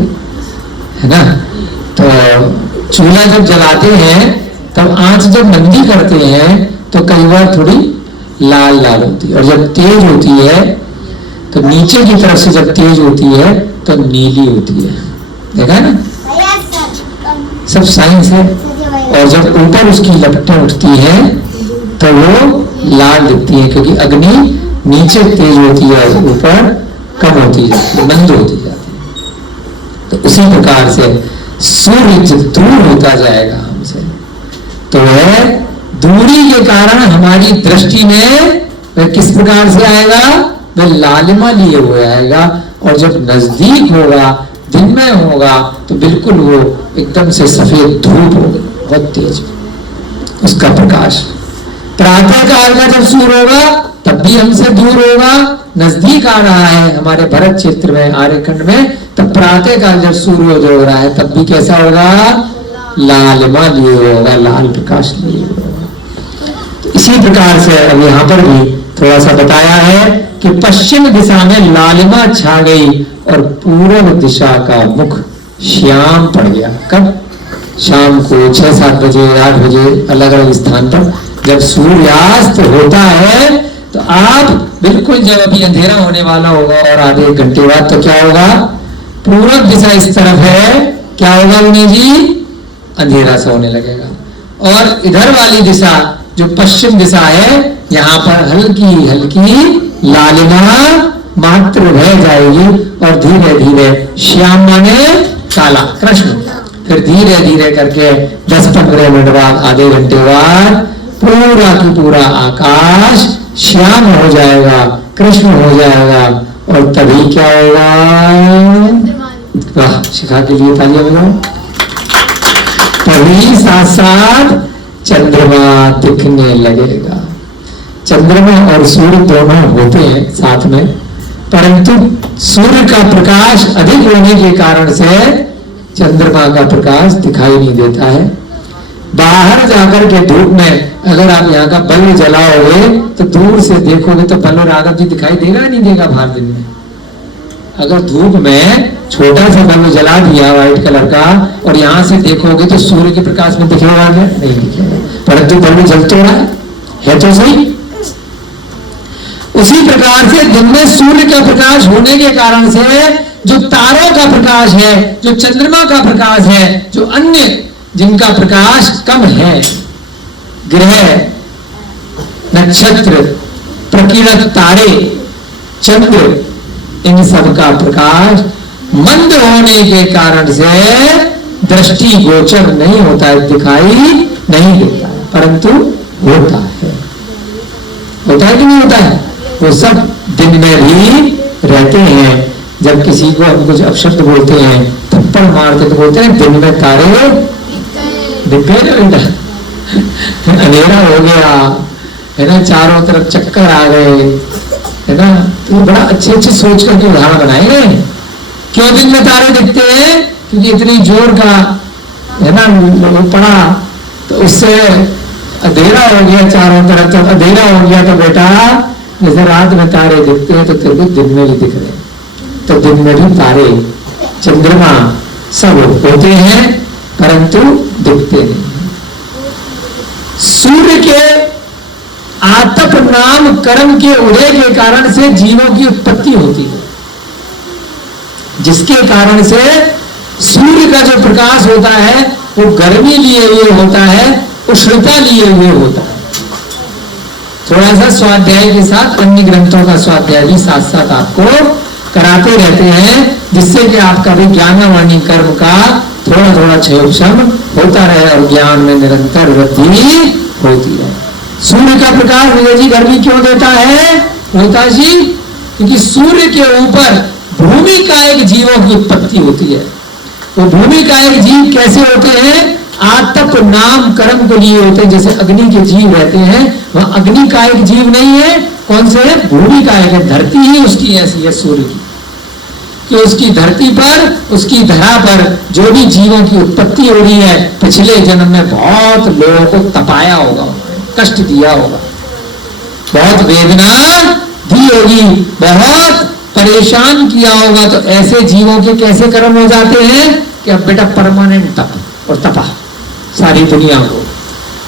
है ना। तो चूल्हा जब जलाते हैं तब आंच जब मंदी करते हैं तो कई बार थोड़ी लाल लाल होती है, और जब तेज होती है तो नीचे की तरफ से जब तेज होती है तो नीली होती है। देखा ना, सब साइंस है। और जब ऊपर उसकी लपटें उठती हैं तो वो लाल दिखती है, क्योंकि अग्नि नीचे तेज होती है और ऊपर कम होती जाती है, मंद होती जाती है। तो उसी प्रकार से सूर्य जब दूर होता जाएगा हमसे तो वह दूरी के कारण हमारी दृष्टि में वह किस प्रकार से आएगा, वह लालिमा लिए हुए आएगा। और जब नजदीक होगा, दिन में होगा, तो बिल्कुल वो एकदम से सफेद धूप होगी, बहुत तेज उसका प्रकाश। प्रातः काल का जब सूर्य होगा तब भी हमसे दूर होगा, नजदीक आ रहा है हमारे भरत क्षेत्र में, आर्यखंड में, तब प्रातः काल जब सूर्योदय हो रहा है तब भी कैसा होगा, लालिमा लिए होगा, लाल प्रकाश लिए होगा। तो इसी प्रकार से अब यहाँ पर भी थोड़ा सा बताया है कि पश्चिम दिशा में लालिमा छा गई और पूर्व दिशा का मुख श्याम पड़ गया। कब, शाम को 6-7 बजे 8 बजे अलग अलग स्थान पर जब सूर्यास्त होता है तो आप बिल्कुल, जब अभी अंधेरा होने वाला होगा और आधे 1 घंटे बाद, तो क्या होगा, पूर्व दिशा इस तरफ है, क्या होगा उन्हें जी, अंधेरा सा होने लगेगा। और इधर वाली दिशा जो पश्चिम दिशा है, यहाँ पर हल्की हल्की लालिमा मात्र रह जाएगी और धीरे धीरे श्याम माने काला, कृष्ण, फिर धीरे धीरे करके 10-15 मिनट बाद, आधे घंटे बाद पूरा की पूरा आकाश श्याम हो जाएगा, कृष्ण हो जाएगा। और तभी क्या होगा, वाह, शिखा के लिए तालियां बजाओ। तभी साथ साथ चंद्रमा दिखने लगेगा। चंद्रमा और सूर्य दोनों होते हैं साथ में, परंतु सूर्य का प्रकाश अधिक होने के कारण से चंद्रमा का प्रकाश दिखाई नहीं देता है। बाहर जाकर के धूप में अगर आप यहाँ का बल्ब जलाओगे तो दूर से देखोगे तो बल्ब राघव जी दिखाई देगा नहीं देगा बाहर दिन में। अगर धूप में छोटा सा बल्ब जला दिया व्हाइट कलर का और यहाँ से देखोगे तो सूर्य के प्रकाश में दिखेगा नहीं दिखेगा, परंतु बल्ब जल तो रहा है तो सही। उसी प्रकार से दिन में सूर्य का प्रकाश होने के कारण से जो तारों का प्रकाश है, जो चंद्रमा का प्रकाश है, जो अन्य जिनका प्रकाश कम है, ग्रह, नक्षत्र, प्रकीर्णक तारे, चंद्र, इन सब का प्रकाश मंद होने के कारण से दृष्टि गोचर नहीं होता है, दिखाई नहीं देता है, परंतु होता है। होता है कि नहीं होता है? वो सब दिन में भी रहते हैं। जब किसी को हम कुछ अपशब्द बोलते हैं, थप्पड़ मारते तो बोलते हैं दिन में तारे दिख गए ना बेटा, अंधेरा हो गया है ना, चारों तरफ चक्कर आ गए है ना। तो बड़ा अच्छे सोच करके उदाहरण बनाए गए। क्यों दिन में तारे दिखते हैं? क्योंकि इतनी जोर का है ना वो पड़ा, तो उससे अंधेरा हो गया चारों तरफ। तो अंधेरा हो गया तो बेटा जैसे रात में तारे दिखते हैं तो तेरे को दिन में भी दिख रहे, तो दिन में भी तारे, चंद्रमा सब होते हैं परंतु दिखते नहीं। सूर्य के आतप नाम कर्म के उदय के कारण से जीवों की उत्पत्ति होती है, जिसके कारण से सूर्य का जो प्रकाश होता है वो गर्मी लिए हुए होता है, उष्णता लिए हुए होता है। थोड़ा सा स्वाध्याय के साथ अन्य ग्रंथों का स्वाध्याय भी साथ साथ आपको कराते रहते हैं, जिससे कि आपका भी ज्ञानवाणी कर्म का थोड़ा थोड़ा क्षयोक्षम होता रहे और ज्ञान में निरंतर वृद्धि होती है। सूर्य का प्रकाश विजय जी गर्मी क्यों देता है होता जी? क्योंकि सूर्य के ऊपर भूमि का एक जीवों की उत्पत्ति होती है। वो भूमि का एक जीव कैसे होते हैं? आतप नाम कर्म के लिए होते हैं। जैसे अग्नि के जीव रहते हैं, वह अग्नि का एक जीव नहीं है। कौन से है? भूमि का एक है। धरती ही उसकी ऐसी है सूर्य की, कि उसकी धरती पर, उसकी धरा पर जो भी जीवों की उत्पत्ति हो रही है, पिछले जन्म में बहुत लोगों को तपाया होगा, कष्ट दिया होगा, बहुत वेदना दी होगी, बहुत परेशान किया होगा। तो ऐसे जीवों के कैसे कर्म हो जाते हैं कि अब बेटा परमानेंट तप और तपा सारी दुनिया को।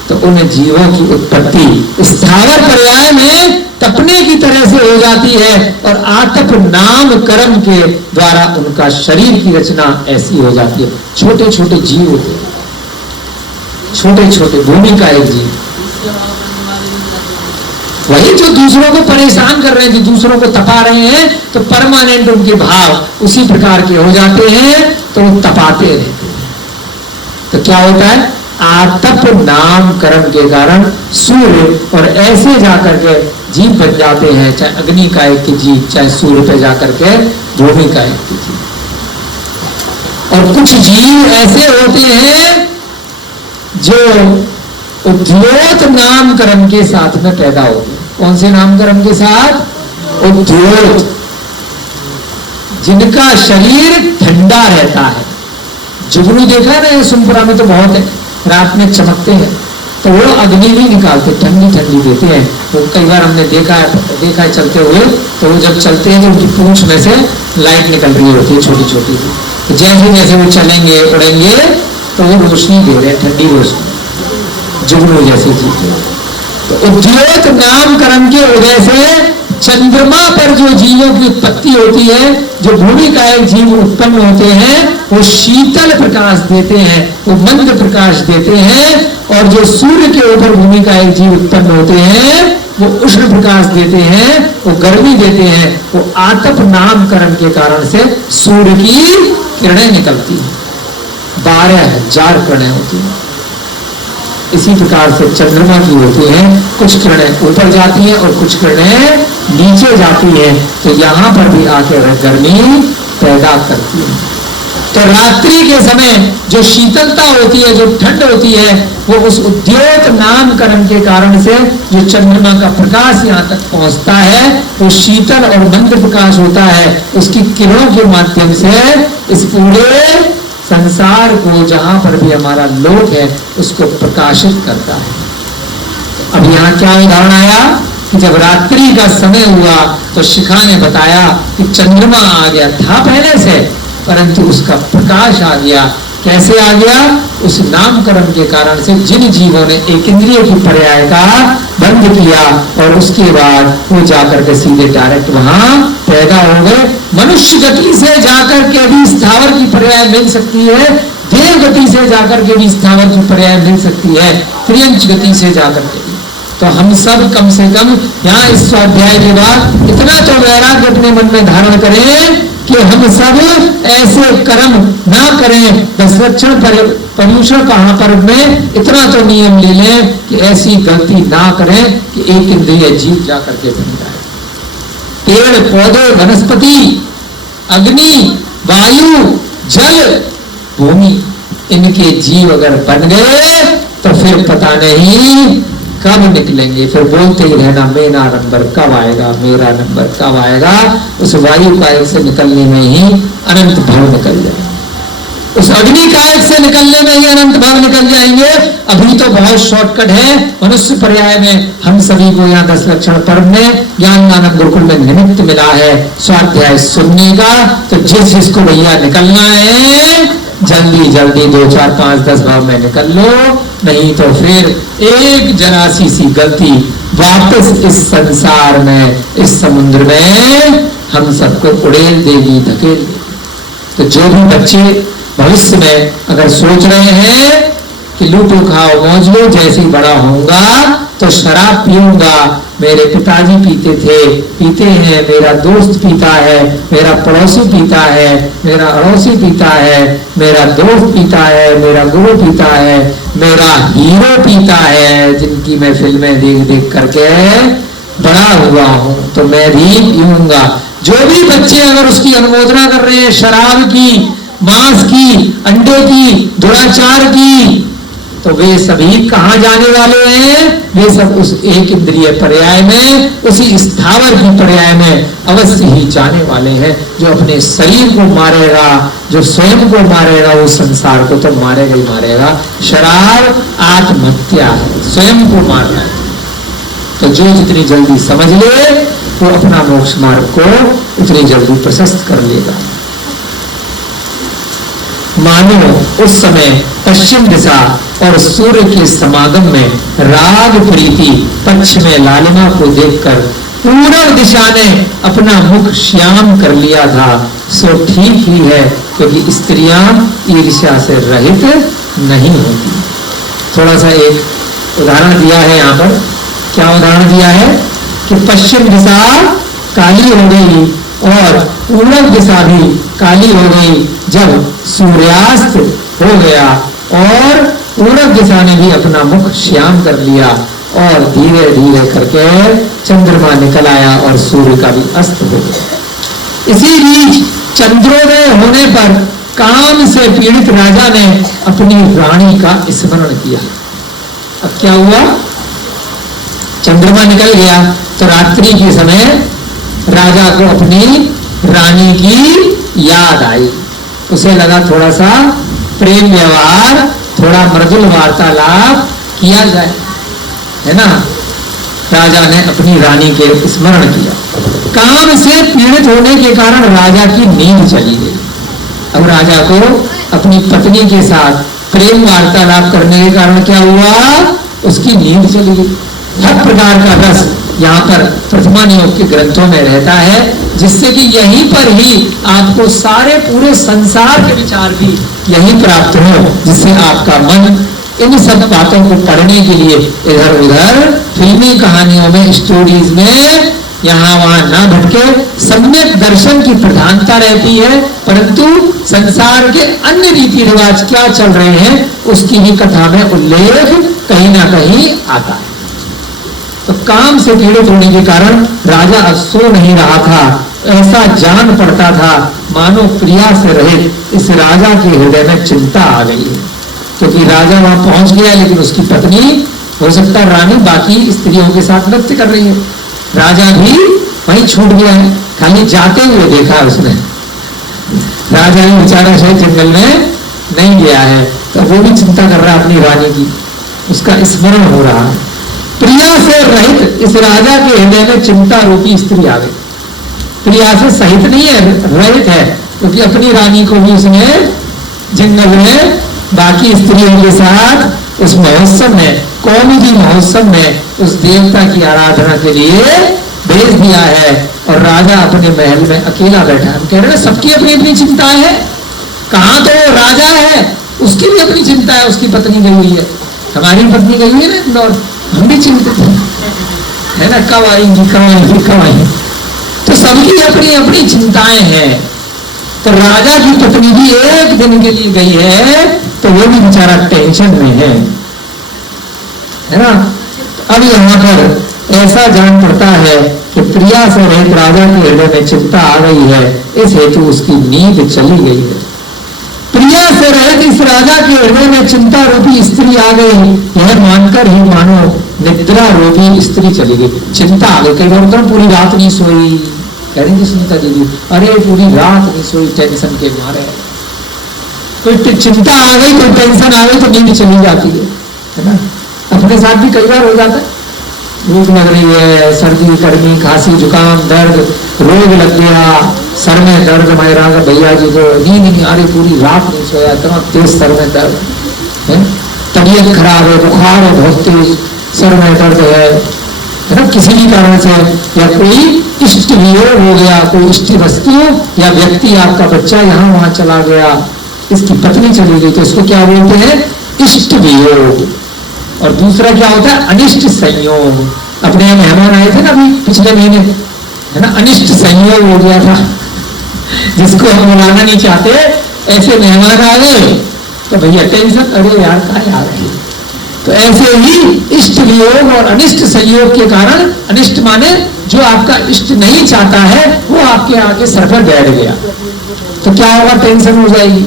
तो उन जीवों की उत्पत्ति स्थावर पर्याय में तपने की तरह से हो जाती है, और आतप नाम कर्म के द्वारा उनका शरीर की रचना ऐसी हो जाती है। छोटे छोटे जीव होते हैं, छोटे छोटे भूमि का एक जीव, वही जो दूसरों को परेशान कर रहे हैं, जो दूसरों को तपा रहे हैं, तो परमानेंट उनके भाव उसी प्रकार के हो जाते हैं, तो वो तपाते रहते हैं। तो क्या होता है? आतप नाम कर्म के कारण सूर्य, और ऐसे जाकर के जीव बन जाते हैं, चाहे अग्नि का एक के जीव, चाहे सूर्य पे जाकर के भूमि का एक के जीव। और कुछ जीव ऐसे होते हैं जो उद्योत नाम कर्म के साथ में पैदा होते हैं। कौन से नाम कर्म के साथ? उद्योत, जिनका शरीर ठंडा रहता है। जुगनू देखा है ना, सुनपुरा में तो बहुत है, रात में चमकते हैं, तो वो अग्नि भी निकालते, ठंडी ठंडी देते हैं। तो कई बार हमने देखा है चलते हुए, तो वो जब चलते हैं तो उनकी पूंछ में से लाइट निकल रही होती है छोटी छोटी सी। तो जैसे जैसे वो चलेंगे उड़ेंगे तो वो रोशनी दे रहे हैं, ठंडी रोशनी, जुगनू जैसी चीज। तो उद्योत नाम कर्म के उदय से चंद्रमा पर जो जीवों की उत्पत्ति होती है, जो भूमि का एक जीव उत्पन्न होते हैं, वो शीतल प्रकाश देते हैं, वो मंद प्रकाश देते हैं। और जो सूर्य के ऊपर भूमि का एक जीव उत्पन्न होते हैं, वो उष्ण प्रकाश देते हैं, वो गर्मी देते हैं। वो आतप नाम कर्म के कारण से सूर्य की किरणें निकलती हैं, 12,000 किरणें होती हैं। इसी प्रकार से चंद्रमा की होती है, कुछ किरणें ऊपर जाती हैं और कुछ किरणें नीचे जाती हैं, तो यहां पर भी आकर गर्मी पैदा करती है। तो रात्रि के समय जो शीतलता होती है, जो ठंड होती है, वो उस उद्योत नाम कर्म के कारण से जो चंद्रमा का प्रकाश यहाँ तक पहुंचता है, वो शीतल और मंद प्रकाश होता है। उसकी किरणों के माध्यम से इस पूरे संसार को, जहां पर भी हमारा लोक है, उसको प्रकाशित करता है। अब यहाँ क्या उदाहरण आया कि जब रात्रि का समय हुआ तो शिखा ने बताया कि चंद्रमा आ गया था पहले से, परंतु उसका प्रकाश आ गया। कैसे आ गया? उस नाम कर्म के कारण से जिन जीवों ने एक इंद्रिय की पर्याय का बंद किया, और उसके बाद वो जाकर के सीधे डायरेक्ट वहां पैदा हो गए। मनुष्य गति से जाकर के भी स्थावर की पर्याय मिल सकती है, देव गति से जाकर के भी स्थावर की पर्याय मिल सकती है, त्रियंच गति से जाकर के भी। तो हम सब कम से कम यहाँ इस स्वाध्याय के बाद इतना तो वैराग्य अपने मन में धारण करें कि हम सब ऐसे कर्म ना करें। दशलक्षण पर्यूषण महापर्व में इतना तो नियम ले लें कि ऐसी गलती ना करें कि एक इंद्रिय जीव जाकर के बन जाए। पेड़ पौधे वनस्पति, अग्नि, वायु, जल, भूमि, इनके जीव अगर बन गए तो फिर पता नहीं कब निकलेंगे। फिर बोलते ही रहना, मेरा नंबर कब आएगा, मेरा नंबर कब आएगा। उस वायु कायक से निकलने में ही अनंत भाव निकल जाए, उस अग्नि कायक से निकलने में ही अनंत भाव निकल जाएंगे। अभी तो बहुत शॉर्टकट है। मनुष्य पर्याय में हम सभी को यहाँ 10 लक्षण पर्व में ज्ञान दानव गुरुकुल में निमित्त मिला है स्वाध्याय सुनने का। तो जिसको भैया निकलना है जल्दी जल्दी 2, 4, 5, 10 भाव में निकल लो, नहीं तो फिर एक जरासी सी गलती वापस इस संसार में, इस समुद्र में हम सबको उड़ेल देगी, धकेल देगी। तो जो भी बच्चे भविष्य में अगर सोच रहे हैं कि लूटो खाओ मौज लो, जैसे ही बड़ा होऊंगा तो शराब पीऊंगा, मेरे पिताजी पीते हैं, मेरा दोस्त पीता है, मेरा पड़ोसी पीता है, मेरा अड़ोसी पीता है, मेरा दोस्त पीता है, मेरा गुरु पीता है, मेरा हीरो पीता है, जिनकी मैं फिल्में देख देख करके बड़ा हुआ हूं, तो मैं भी पीऊंगा। जो भी बच्चे अगर उसकी अनुमोदना कर रहे हैं शराब की, मांस की, अंडे की, दुराचार की, तो वे सभी कहां जाने वाले हैं? वे सब उस एक इंद्रिय पर्याय में, उसी स्थावर की पर्याय में अवश्य ही जाने वाले हैं। जो अपने शरीर को मारेगा, जो स्वयं को मारेगा, वो संसार को तो मारेगा ही मारेगा। शराब आत्महत्या है, स्वयं को मारना है। तो जो जितनी जल्दी समझ ले वो अपना मोक्ष मार्ग को उतनी जल्दी प्रशस्त कर लेगा। मानो उस समय पश्चिम दिशा और सूर्य के समागम में राग प्रीति पक्ष में लालिमा को देखकर पूर्व दिशा ने अपना मुख श्याम कर लिया था। सो ठीक ही है, क्योंकि स्त्रियां ईर्ष्या से रहित नहीं होती। थोड़ा सा एक उदाहरण दिया है यहाँ पर। क्या उदाहरण दिया है कि पश्चिम दिशा काली हो गई और पूर्व दिशा भी काली हो गई जब सूर्यास्त हो गया, और पूर्व दिशा ने भी अपना मुख श्याम कर लिया, और धीरे धीरे करके चंद्रमा निकल आया और सूर्य का भी अस्त हो गया। इसी बीच चंद्रोदय होने पर काम से पीड़ित राजा ने अपनी रानी का स्मरण किया। अब क्या हुआ? चंद्रमा निकल गया तो रात्रि के समय राजा को अपनी रानी की याद आई। उसे लगा थोड़ा सा प्रेम व्यवहार, थोड़ा मृदुल वार्तालाप किया जाए, है ना। राजा ने अपनी रानी के स्मरण किया। काम से पीड़ित होने के कारण राजा की नींद चली गई। अब राजा को अपनी पत्नी के साथ प्रेम वार्तालाप करने के कारण क्या हुआ? उसकी नींद चली गई। हर प्रकार का रस यहाँ पर प्रथमा नियोग के ग्रंथों में रहता है, जिससे कि यहीं पर ही आपको सारे पूरे संसार के विचार भी यहीं प्राप्त हो, जिससे आपका मन इन सब बातों को पढ़ने के लिए इधर उधर फिल्मी कहानियों में, स्टोरीज में यहाँ वहां ना भटके। सम्यक दर्शन की प्रधानता रहती है, परंतु संसार के अन्य रीति रिवाज क्या चल रहे हैं उसकी भी कथा में उल्लेख कहीं ना कहीं आता है। तो काम से पीड़ित होने के कारण राजा अब सो नहीं रहा था। ऐसा जान पड़ता था मानो प्रिया से रहित इस राजा के हृदय में चिंता आ गई है, क्योंकि राजा वहां पहुंच गया, लेकिन उसकी पत्नी, हो सकता है रानी, बाकी स्त्रियों के साथ नृत्य कर रही है। राजा भी वहीं छूट गया है, खाली जाते हुए देखा उसने। राजा भी बेचारा शायद जंगल में नहीं गया है, तो वो भी चिंता कर रहा है अपनी रानी की, उसका स्मरण हो रहा है। प्रिया से रहित इस राजा के हृदय में चिंता रूपी स्त्री आ गई। प्रिया से सहित नहीं है, रहित है, क्योंकि अपनी रानी को भी उसने जंगल में बाकी स्त्रियों के साथ उस महोत्सव में, कौमुदी महोत्सव में, उस देवता की आराधना के लिए भेज दिया है। और राजा अपने महल में अकेला बैठा। हम कह रहे हैं सबकी अपनी अपनी चिंताएं हैं। कहां तो राजा है, उसकी भी अपनी चिंता है, उसकी पत्नी गई हुई है, हमारी पत्नी गई हुई है ना इंदौर, हम भी चिंतित हैं, है ना, कब आएंगी कब आएंगी कब आएंगी। तो सबकी अपनी अपनी चिंताएं हैं। तो राजा की पत्नी भी एक दिन के लिए गई है, तो वो भी बेचारा टेंशन में है ना। अब यहाँ पर ऐसा जान पड़ता है कि प्रिया से रहित राजा के हृदय में चिंता आ गई है, इस हेतु उसकी नींद चली गई है। प्रिया से रहित इस राजा के हृदय में चिंता रूपी स्त्री आ गई, यह मानकर ही मानो निद्रा रूपी स्त्री चली गई। चिंता आ गई, कई बार पूरी रात नहीं सोई, कह रही थी सुनीता दीदी, अरे पूरी रात नहीं सोई टेंशन के मारे। कोई चिंता आ गई, कोई टेंशन आ गई तो नींद चली जाती है ना। अपने साथ भी कई बार हो जाता है, भूख लग रही है, सर्दी गर्मी खांसी जुकाम दर्द, रोग लग गया, सर में दर्द, मेरा भैया जी को नींद नहीं आ रही, पूरी रात नहीं सोया, इतना तेज सर में दर्द है, तबीयत खराब है, बुखार है बहुत तेज, सर में दर्द है ना, किसी भी कारण से, या कोई इष्ट वियोग हो गया, कोई इष्ट वस्तु या व्यक्ति, आपका बच्चा यहाँ वहां चला गया, इसकी पत्नी चली गई, तो इसको क्या बोलते हैं? इष्ट वियोग। और दूसरा क्या होता है? अनिष्ट संयोग। अपने यहाँ मेहमान आए थे ना अभी पिछले महीने, है ना, अनिष्ट संयोग हो गया था, जिसको हम बुलाना नहीं चाहते, ऐसे मेहमान आ गए तो भैया टेंशन, अरे यार क्या आ रहे हैं। तो ऐसे ही इष्ट वियोग और अनिष्ट संयोग के कारण, अनिष्ट माने जो आपका इष्ट नहीं चाहता है वो आपके आगे सर पर बैठ गया, तो क्या होगा? टेंशन हो जाएगी।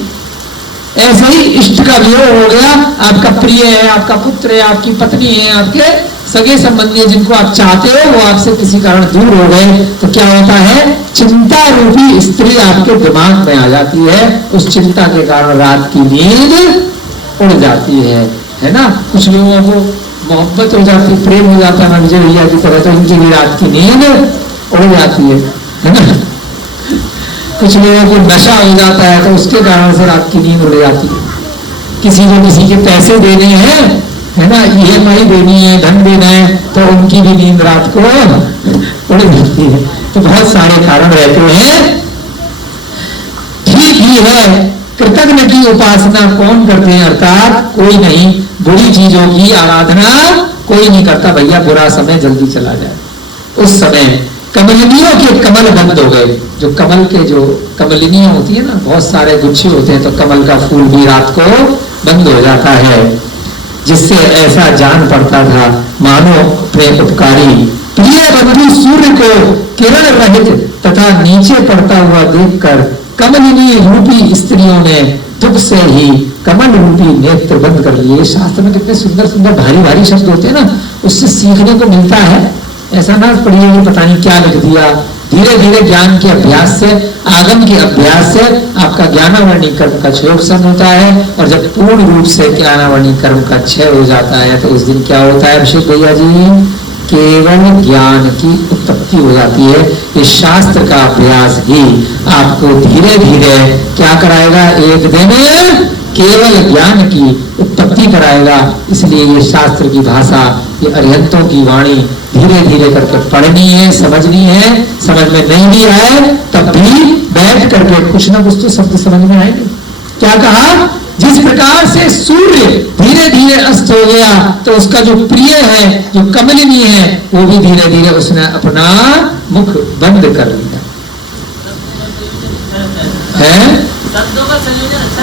ऐसे ही इष्ट का वियोग हो गया, आपका प्रिय है, आपका पुत्र है, आपकी पत्नी है, आपके सगे संबंधी जिनको आप चाहते हो वो आपसे किसी कारण दूर हो गए, तो क्या होता है? चिंता रूपी स्त्री आपके दिमाग में आ जाती है। उस चिंता के कारण रात की नींद उड़ जाती है ना। कुछ लोगों को मोहब्बत हो जाती, प्रेम हो जाता है विजय भैया की तरह, तो इनकी भी रात की नींद उड़ जाती है ना। कुछ लोगों को नशा हो जाता है तो उसके कारण से रात की नींद उड़ जाती है। किसी को किसी के पैसे देने हैं, है ना, EMI देनी है, धन देना है, तो उनकी भी नींद रात को उड़ जाती है। तो बहुत सारे कारण रहते हैं। ठीक ही है, कृतज्ञ की उपासना कौन करते हैं? अर्थात कोई नहीं, बुरी चीजों की आराधना कोई नहीं करता। भैया बुरा समय जल्दी चला जाए, उस समय कमलिनियों के कमल बंद हो गए। जो कमल के जो कमलिनियां होती है ना, बहुत सारे गुच्छे होते हैं, तो कमल का फूल भी रात को बंद हो जाता है, जिससे ऐसा जान पड़ता था मानो अपने उपकारी प्रिय बंधु सूर्य को किरण रहित तथा नीचे पड़ता हुआ देखकर कमलिनी रूपी स्त्रियों ने दुख से ही कमल रूपी नेत्र बंद कर लिए। शास्त्र में कितने सुंदर सुंदर भारी भारी शब्द होते हैं ना, उससे सीखने को मिलता है। ऐसा ना पढ़िए कि पता नहीं क्या लिख दिया। धीरे धीरे ज्ञान के अभ्यास से, आगम के अभ्यास से आपका ज्ञानावरणी कर्म का क्षयोपसन होता है, और जब पूर्ण रूप से ज्ञानावरणी कर्म का क्षय हो जाता है तो उस दिन क्या होता है अभिषेक भैया जी? केवल ज्ञान की उत्पत्ति हो जाती है। इस शास्त्र का अभ्यास ही आपको धीरे धीरे क्या कराएगा? एक दिन केवल ज्ञान की उत्पत्ति कराएगा। इसलिए ये शास्त्र की भाषा, ये अरिहंतों की वाणी धीरे धीरे करके पढ़नी है, समझनी है। समझ में नहीं भी आए तब भी बैठ करके कुछ ना कुछ तो शब्द समझ में आएंगे। क्या कहा? जिस प्रकार से सूर्य धीरे धीरे अस्त हो गया तो उसका जो प्रिय है, जो कमलिनी है, वो भी धीरे धीरे उसने अपना मुख बंद कर लिया है।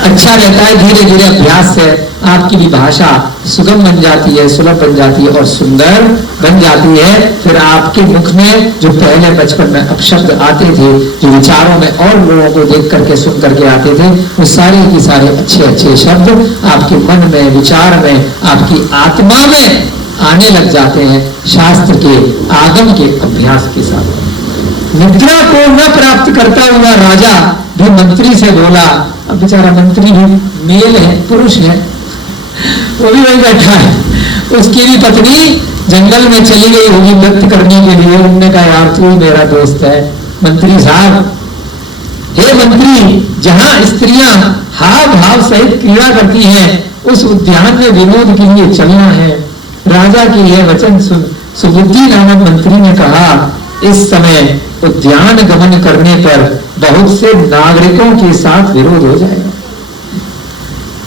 अच्छा रहता है, धीरे धीरे अभ्यास से आपकी भी भाषा सुगम बन जाती है, सुलभ बन जाती है और सुंदर बन जाती है। फिर आपके मुख में जो पहले बचपन में अपशब्द आते थे, जो विचारों में और लोगों को देख करके सुन करके आते थे, वो सारे के सारे अच्छे अच्छे शब्द आपके मन में, विचार में, आपकी आत्मा में आने लग जाते हैं शास्त्र के आगम के अभ्यास के साथ। निद्रा को न प्राप्त करता हुआ राजा भी मंत्री से बोला। अब बेचारा मंत्री भी मेल है, पुरुष है, वो भी वही बैठा है। उसकी भी पत्नी जंगल में चली गई होगी नृत्य करने के लिए। उन्होंने कहा यार तू मेरा दोस्त है मंत्री साहब। हे मंत्री, जहां स्त्रियां हाव भाव सहित क्रीड़ा करती हैं, उस उद्यान में विनोद के लिए चलना है। राजा की यह वचन सुन सुबुद्धि नामक मंत्री ने कहा, इस समय उद्यान गमन करने पर बहुत से नागरिकों के साथ विरोध हो जाएगा।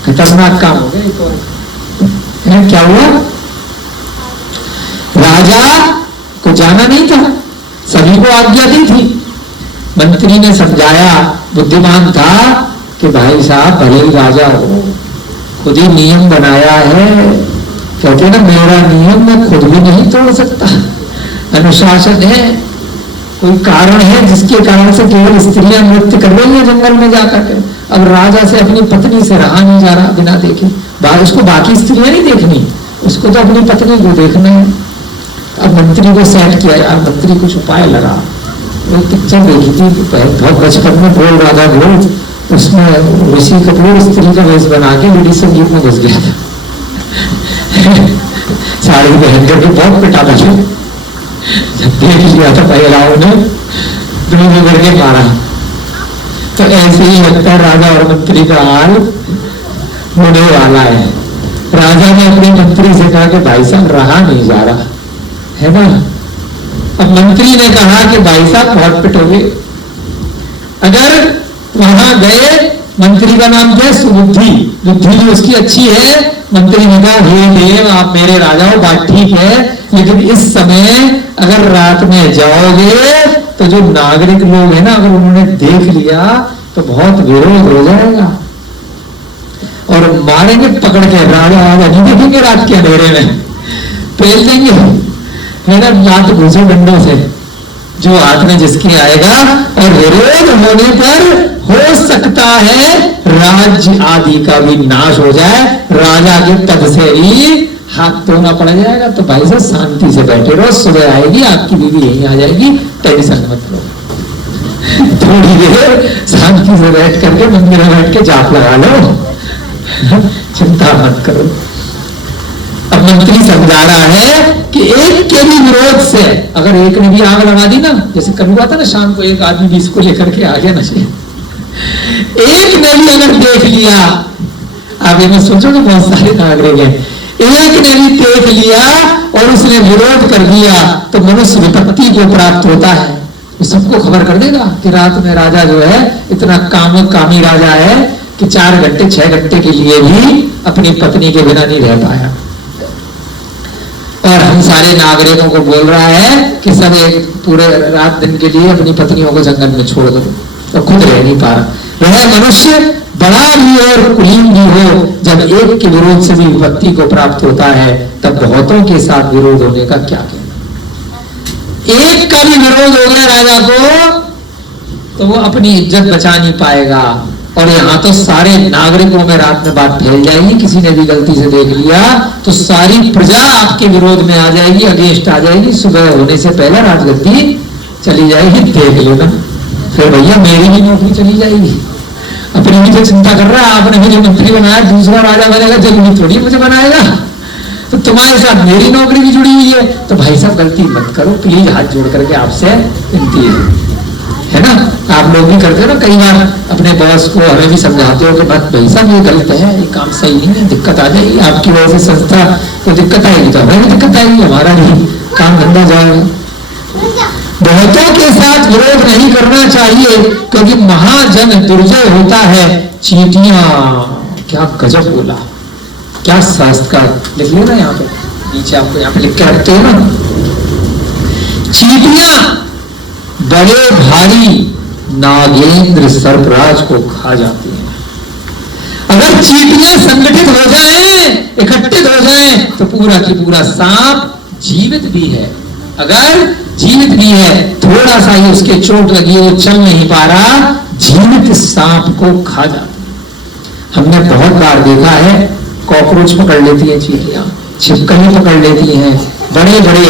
खतरनाक काम हो गया। क्या हुआ? राजा को जाना नहीं था, सभी को आज्ञा दी थी। मंत्री ने समझाया, बुद्धिमान था कि भाई साहब भले ही राजा हो, खुद ही नियम बनाया है। कहते ना मेरा नियम मैं खुद भी नहीं तोड़ सकता, अनुशासन है। कोई कारण है जिसके कारण से केवल स्त्रियां नृत्य कर रही है जंगल में जाकर के। अब राजा से अपनी पत्नी से रहा नहीं जा रहा बिना देखे। उसको बाकी स्त्रियां नहीं देखनी, उसको तो अपनी पत्नी को देखना है। अब मंत्री को सेट किया, यार मंत्री कुछ उपाय लगा। एक पिक्चर देखी थी बहुत बचपन में, बोल राधा बोल, उसमें ऋषि कपूर स्त्री का वेश बना के लेडी संगीत में घुस गया था। साड़ी पहन करके बहुत पिटा था, जब देख लिया था महिलाओं ने दोनों करके मारा। तो ऐसे ही लगता है राजा और मंत्री का हाल होने वाला है। राजा ने अपने मंत्री से कहा कि भाई साहब रहा नहीं जा रहा है ना। अब मंत्री ने कहा कि भाई साहब बहुत पिटोगे, अगर वहां गए मंत्री का नाम क्या है? सुबुद्धि। बुद्धि भी उसकी अच्छी है। मंत्री ने कहा हे देव आप मेरे राजा हो, बात ठीक है, लेकिन इस समय अगर रात में जाओगे तो जो नागरिक लोग हैं ना, अगर उन्होंने देख लिया तो बहुत विरोध हो जाएगा और मारेंगे पकड़ के। राजा नहीं देखेंगे रात के अंधेरे में, पेल देंगे, है ना, लात घुसो डंडों से, जो हाथ में जिसके आएगा। और विरोध होने पर हो सकता है राज्य आदि का भी नाश हो जाए, राजा के पद से ही हाथ धोना पड़ जाएगा। तो भाई साहब शांति से बैठे रहो, सुबह आएगी आपकी बीवी यहीं आ जाएगी, टेंशन मत लो। थोड़ी देर शांति से बैठ करके मंदिर में बैठ के जाप लगा लो, चिंता मत करो। अब मंत्री समझा रहा है कि एक के भी विरोध से, अगर एक ने भी आग लगा दी ना, जैसे कभी हुआ था ना शाम को एक आदमी भी इसको लेकर के आ गया नशे, एक ने भी अगर देख लिया, आप ये मत सोचो कि बहुत सारे नागरिक हैं, एक ने भी देख लिया और उसने विरोध कर दिया तो मनुष्य विपत्ति को प्राप्त होता है। वो सबको खबर कर देगा कि रात में राजा जो है इतना कामी राजा है कि 4 घंटे 6 घंटे के लिए भी अपनी पत्नी के बिना नहीं रह पाया। और हम सारे नागरिकों को बोल रहा है कि सब एक पूरे रात दिन के लिए अपनी पत्नियों को जंगल में छोड़ दो, तो खुद रह नहीं पा रहा। वह मनुष्य बड़ा भी और कुलीन भी हो, जब एक के विरोध से भी विपत्ति को प्राप्त होता है तब बहुतों के साथ विरोध होने का क्या कहना। एक का भी विरोध हो गया राजा को तो वो अपनी इज्जत बचा नहीं पाएगा। और यहां तो सारे नागरिकों में रात में बात फैल जाएगी, किसी ने भी गलती से देख लिया तो सारी प्रजा आपके विरोध में आ जाएगी, अगेंस्ट आ जाएगी। सुबह होने से पहले राजगद्दी चली जाएगी, देख लेना। फिर भैया मेरी भी नौकरी चली जाएगी। अपनी भी तो चिंता कर रहा है, आपने मुझे मंत्री बनाया, दूसरा राजा बनेगा, जल्दी थोड़ी मुझे बनाएगा, तो तुम्हारे साथ मेरी नौकरी भी जुड़ी हुई है। तो भाई साहब गलती मत करो, प्लीज हाथ जोड़ करके आपसे विनती है ना। आप लोग भी करते हो ना कई बार अपने बॉस को, हमें भी समझाते हो कि मत भाई साहब ये गलत है, ये काम सही नहीं है, दिक्कत आ जाएगी, आपकी वजह से संस्था को दिक्कत आएगी तो हमें भी दिक्कत आएगी, हमारा भी काम धंधा जाएगा। बहुतों के साथ विरोध नहीं करना चाहिए क्योंकि महाजन दुर्जय होता है। चींटियां, क्या गजब बोला, क्या शास्त्र का लिख लिया ना यहाँ पे नीचे, आपको यहाँ पे लिख के रखते हो ना, चींटियां बड़े भारी नागेंद्र सर्पराज को खा जाती हैं। अगर चींटियां संगठित हो जाएं, इकट्ठित हो जाएं तो पूरा की पूरा सांप जीवित भी है। अगर जीवित भी है, थोड़ा सा ही उसके चोट लगी, वो चल नहीं पा रहा, जीवित सांप को खा जाती है। हमने बहुत बार देखा है, कॉकरोच पकड़ लेती है चींटियां, छिपकली पकड़ लेती हैं, बड़े बड़े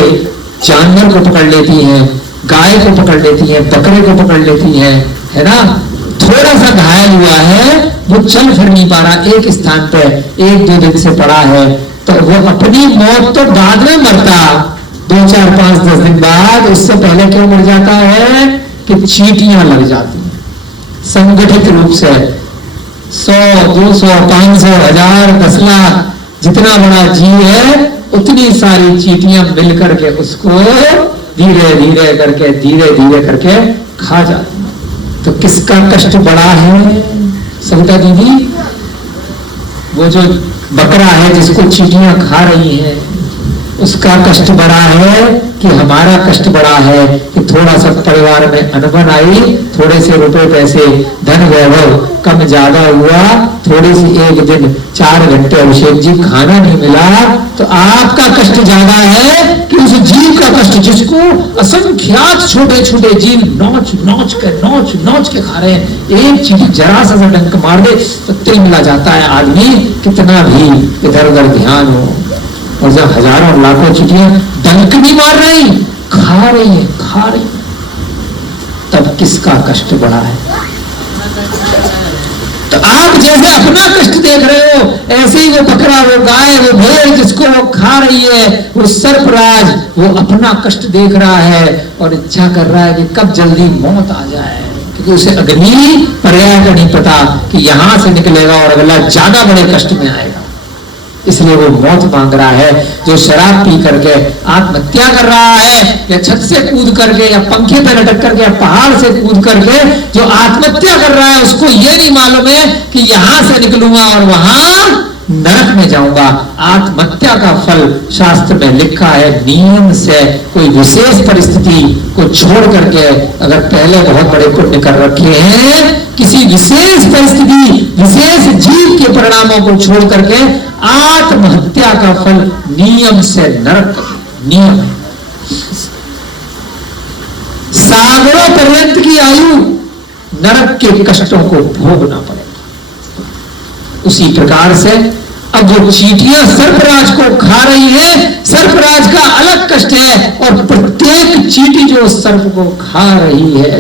जानवर को पकड़ लेती हैं, गाय को पकड़ लेती है, बकरे को पकड़ लेती है ना। थोड़ा सा घायल हुआ है, वो चल फिर नहीं पा रहा, एक स्थान पे 1-2 दिन से पड़ा है, तो वो अपनी मौत तो बाद में मरता, 2, 4, 5, 10 दिन बाद, उससे पहले क्यों मर जाता है कि चींटियां लग जाती हैं संगठित रूप से। 100, 200, 500, 1000, 10 लाख, जितना बड़ा जीव है उतनी सारी चींटियां मिलकर के उसको धीरे धीरे करके खा जाती है। तो किसका कष्ट बड़ा है सविता दीदी? वो जो बकरा है जिसको चींटियां खा रही हैं, उसका कष्ट बड़ा है कि हमारा कष्ट बड़ा है कि थोड़ा सा परिवार में अनबन आई, थोड़े से रुपए पैसे धन वैभव कम ज्यादा हुआ, थोड़ी सी एक दिन 4 घंटे अभिषेक जी खाना नहीं मिला, तो आपका कष्ट ज्यादा है कि उस जीव का कष्ट जिसको असंख्यात छोटे छोटे जीव नोच के खा रहे हैं। एक चीज जरा सा डंक मार दे तो तिल मिला जाता है आदमी, कितना भी इधर उधर ध्यान हो। और जब हजारों लाखों चींटियां डंक भी मार रही, खा रही है, तब किसका कष्ट बड़ा है? तो आप जैसे अपना कष्ट देख रहे हो, ऐसे ही वो बकरा, वो गाय, वो भेड़ जिसको वो खा रही है, वो सर्पराज, वो अपना कष्ट देख रहा है और इच्छा कर रहा है कि कब जल्दी मौत आ जाए, क्योंकि उसे अग्नि पर्याय का नहीं पता कि यहां से निकलेगा और अगला ज्यादा बड़े कष्ट में आएगा। इसलिए वो मौत मांग रहा है। जो शराब पी करके आत्महत्या कर रहा है, या छत से कूद करके, या पंखे पर लटक करके, या पहाड़ से कूद करके जो आत्महत्या कर रहा है, उसको ये नहीं मालूम है कि यहां से निकलूंगा और वहां नरक में जाऊंगा। आत्महत्या का फल शास्त्र में लिखा है, नियम से कोई विशेष परिस्थिति को छोड़ करके, अगर पहले बहुत बड़े पुण्य कर रखे हैं, किसी विशेष परिस्थिति, विशेष जीव के परिणामों को छोड़ करके आत्महत्या का फल नियम से नरक, नियम है। सागरों पर्यंत की आयु नरक के कष्टों को भोगना पड़ेगा। उसी प्रकार से अब जो चींटियां सर्पराज को खा रही है, सर्पराज का अलग कष्ट है, और प्रत्येक चींटी जो सर्प को खा रही है,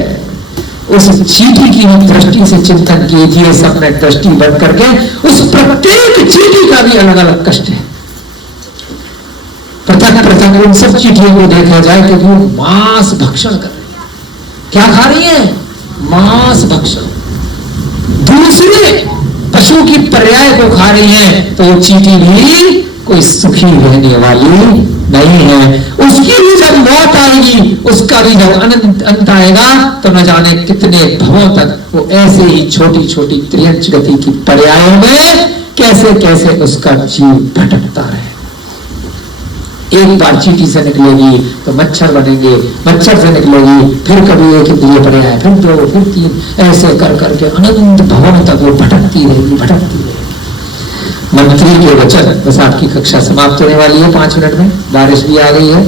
उस चींटी की दृष्टि से चिंतन कीजिए, सबने दृष्टि बंद करके, उस प्रत्येक चींटी का भी अलग अलग कष्ट है। पृथक पृथक उन सब चींटियों को देखा जाए कि वो मांस भक्षण कर रही है। क्या खा रही है? मांस भक्षण। दूसरे पशु की पर्याय को खा रही है, तो वो चींटी भी कोई सुखी रहने वाली नहीं है। उसकी भी जब मौत आएगी, उसका भी जब अंत आएगा, तो न जाने कितने भवों तक वो ऐसे ही छोटी छोटी त्रियंच गति की पर्यायों में कैसे कैसे उसका जीव भटकता रहे। एक बार चींटी से निकलेगी तो मच्छर बनेंगे, मच्छर से निकलेगी फिर कभी एक इंद्रिय पर्याय, फिर दो, फिर तीन, ऐसे कर करके अनंत भवन तक वो भटकती रहेगी, भटकती रहेगी। मंत्री के वचन, बस आपकी कक्षा समाप्त होने वाली है 5 मिनट में, बारिश भी आ गई है।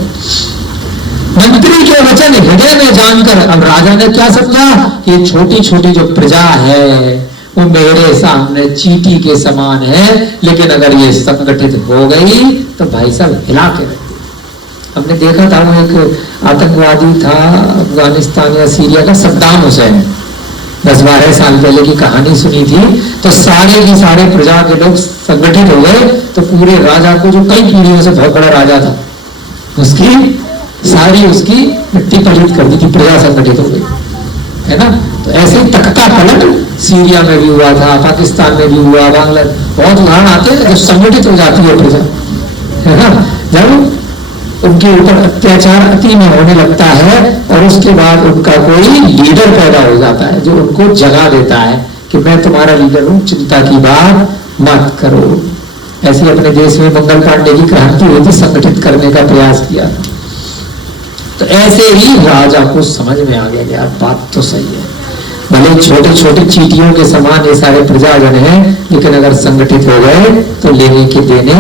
मंत्री के वचन हृदय में जानकर अब राजा ने क्या समझा कि छोटी छोटी जो प्रजा है वो मेरे सामने चींटी के समान है, लेकिन अगर ये संगठित हो गई तो भाई साहब हिला के रख दिया। हमने देखा था वो एक आतंकवादी था अफगानिस्तान या सीरिया का, सद्दाम हुसैन, 10-12 साल पहले की कहानी सुनी थी। तो सारे की सारे प्रजा के लोग संगठित हो गए, तो पूरे राजा को, जो कई पीढ़ियों से बहुत बड़ा राजा था, उसकी उसकी मिट्टी पलीत कर दी थी, प्रजा संगठित हो गई, है ना। तो ऐसे ही तख्ता पलट सीरिया में भी हुआ था, पाकिस्तान में भी हुआ, बांग्लादेश, बहुत उदाहरण आते हैं जब संगठित हो जाती है प्रजा, है ना। जब उनके ऊपर अत्याचार अति में होने लगता है और उसके बाद उनका कोई लीडर पैदा हो जाता है जो उनको जगा देता है कि मैं तुम्हारा लीडर हूं, चिंता की बात मत करो। ऐसे अपने देश में मंगल पांडे की क्रांति हुई थी, संगठित करने का प्रयास किया। तो ऐसे ही राजा को समझ में आ गया यार बात तो सही है, भले छोटे छोटे चींटियों के समान ये सारे प्रजाजन हैं, लेकिन अगर संगठित हो गए तो लेने के देने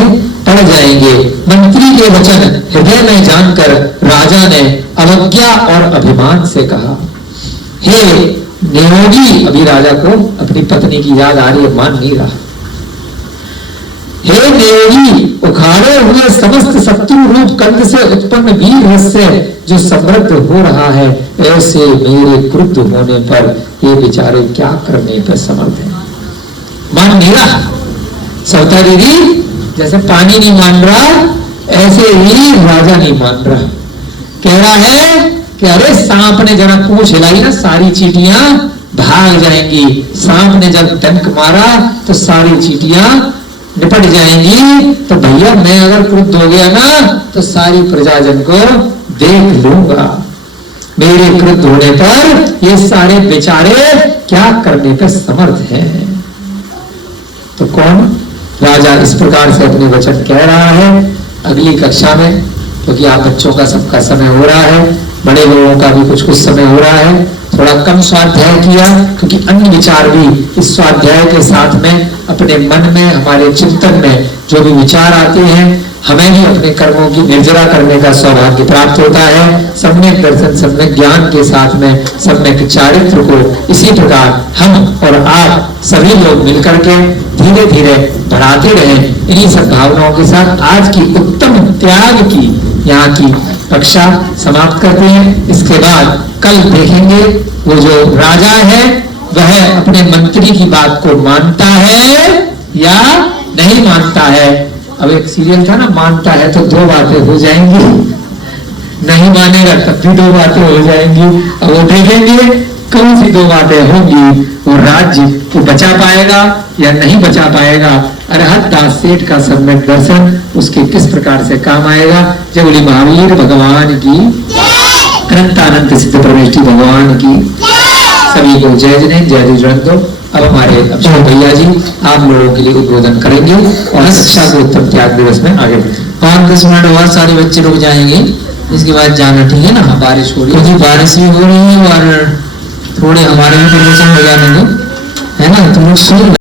पड़ जाएंगे। मंत्री के वचन हृदय में जानकर राजा ने अवज्ञा और अभिमान से कहा, हे नियोगी, अभी राजा को अपनी पत्नी की याद आ रही है, मान नहीं रहा। हे नियोगी, उखाड़े हुए समस्त शत्रु रूप कंद से उत्पन्न वीर रस से जो समृद्ध हो रहा है, ऐसे मेरे क्रुद्ध होने पर ये बेचारे क्या करने पर समर्थ है। मान नहीं रहा। सविता दीदी जैसे पानी नहीं मान रहा, ऐसे ही राजा नहीं मान रहा। कह रहा है कि अरे सांप ने जरा पूंछ हिलाई ना, सारी चींटियां भाग जाएंगी। सांप ने जब डंक मारा तो सारी चींटियां निपट जाएंगी। तो भैया मैं अगर क्रुद्ध हो गया ना तो सारी प्रजाजन को देख लूंगा। मेरे क्रुद्ध होने पर ये सारे बेचारे क्या करने पे समर्थ हैं। तो कौन? राजा इस प्रकार से अपने वचन कह रहा है। अगली कक्षा में, क्योंकि आप बच्चों का सबका समय हो रहा है, बड़े लोगों का भी कुछ समय हो रहा है, थोड़ा कम स्वाध्याय किया, क्योंकि अन्य विचार भी इस स्वाध्याय के साथ में अपने मन में, हमारे चिंतन में जो भी विचार आते हैं, हमें भी अपने कर्मों की निर्जरा करने का सौभाग्य प्राप्त होता है। सम्यक दर्शन, सम्यक ज्ञान के साथ में सम्यक चारित्र को इसी प्रकार हम और आप सभी लोग मिलकर के धीरे धीरे बढ़ाते रहें। इन्हीं सब भावनाओं के साथ आज की उत्तम त्याग की यहाँ की कक्षा समाप्त करते हैं। इसके बाद कल देखेंगे वो जो राजा है वह अपने मंत्री की बात को मानता है या नहीं मानता है। अब एक सीरियल था ना, मानता है तो 2 बातें हो जाएंगी, नहीं मानेगा तब भी 2 बातें हो जाएंगी। अब वो देखेंगे कौन सी 2 बातें होंगी, वो राज्य को बचा पाएगा या नहीं बचा पाएगा। अरहत दास सेठ का सम्यक दर्शन उसके किस प्रकार से काम आएगा। जय बोली महावीर भगवान की, अनंतानंत सिद्ध परमेष्टि भगवान की। सभी को जय जय जय जुड़न दो। अब हमारे अक्षय भैया जी आप लोगों के लिए उद्बोधन करेंगे और शिक्षा को उत्तम त्याग दिवस में आगे बढ़ेंगे। 5-10 मिनट और सारे बच्चे रुक जाएंगे, इसके बाद जाना, ठीक है ना। बारिश हो रही क्योंकि बारिश भी हो रही है और थोड़े हमारे भी प्रदर्शन हो जाने दो, है ना। तुम लोग सुन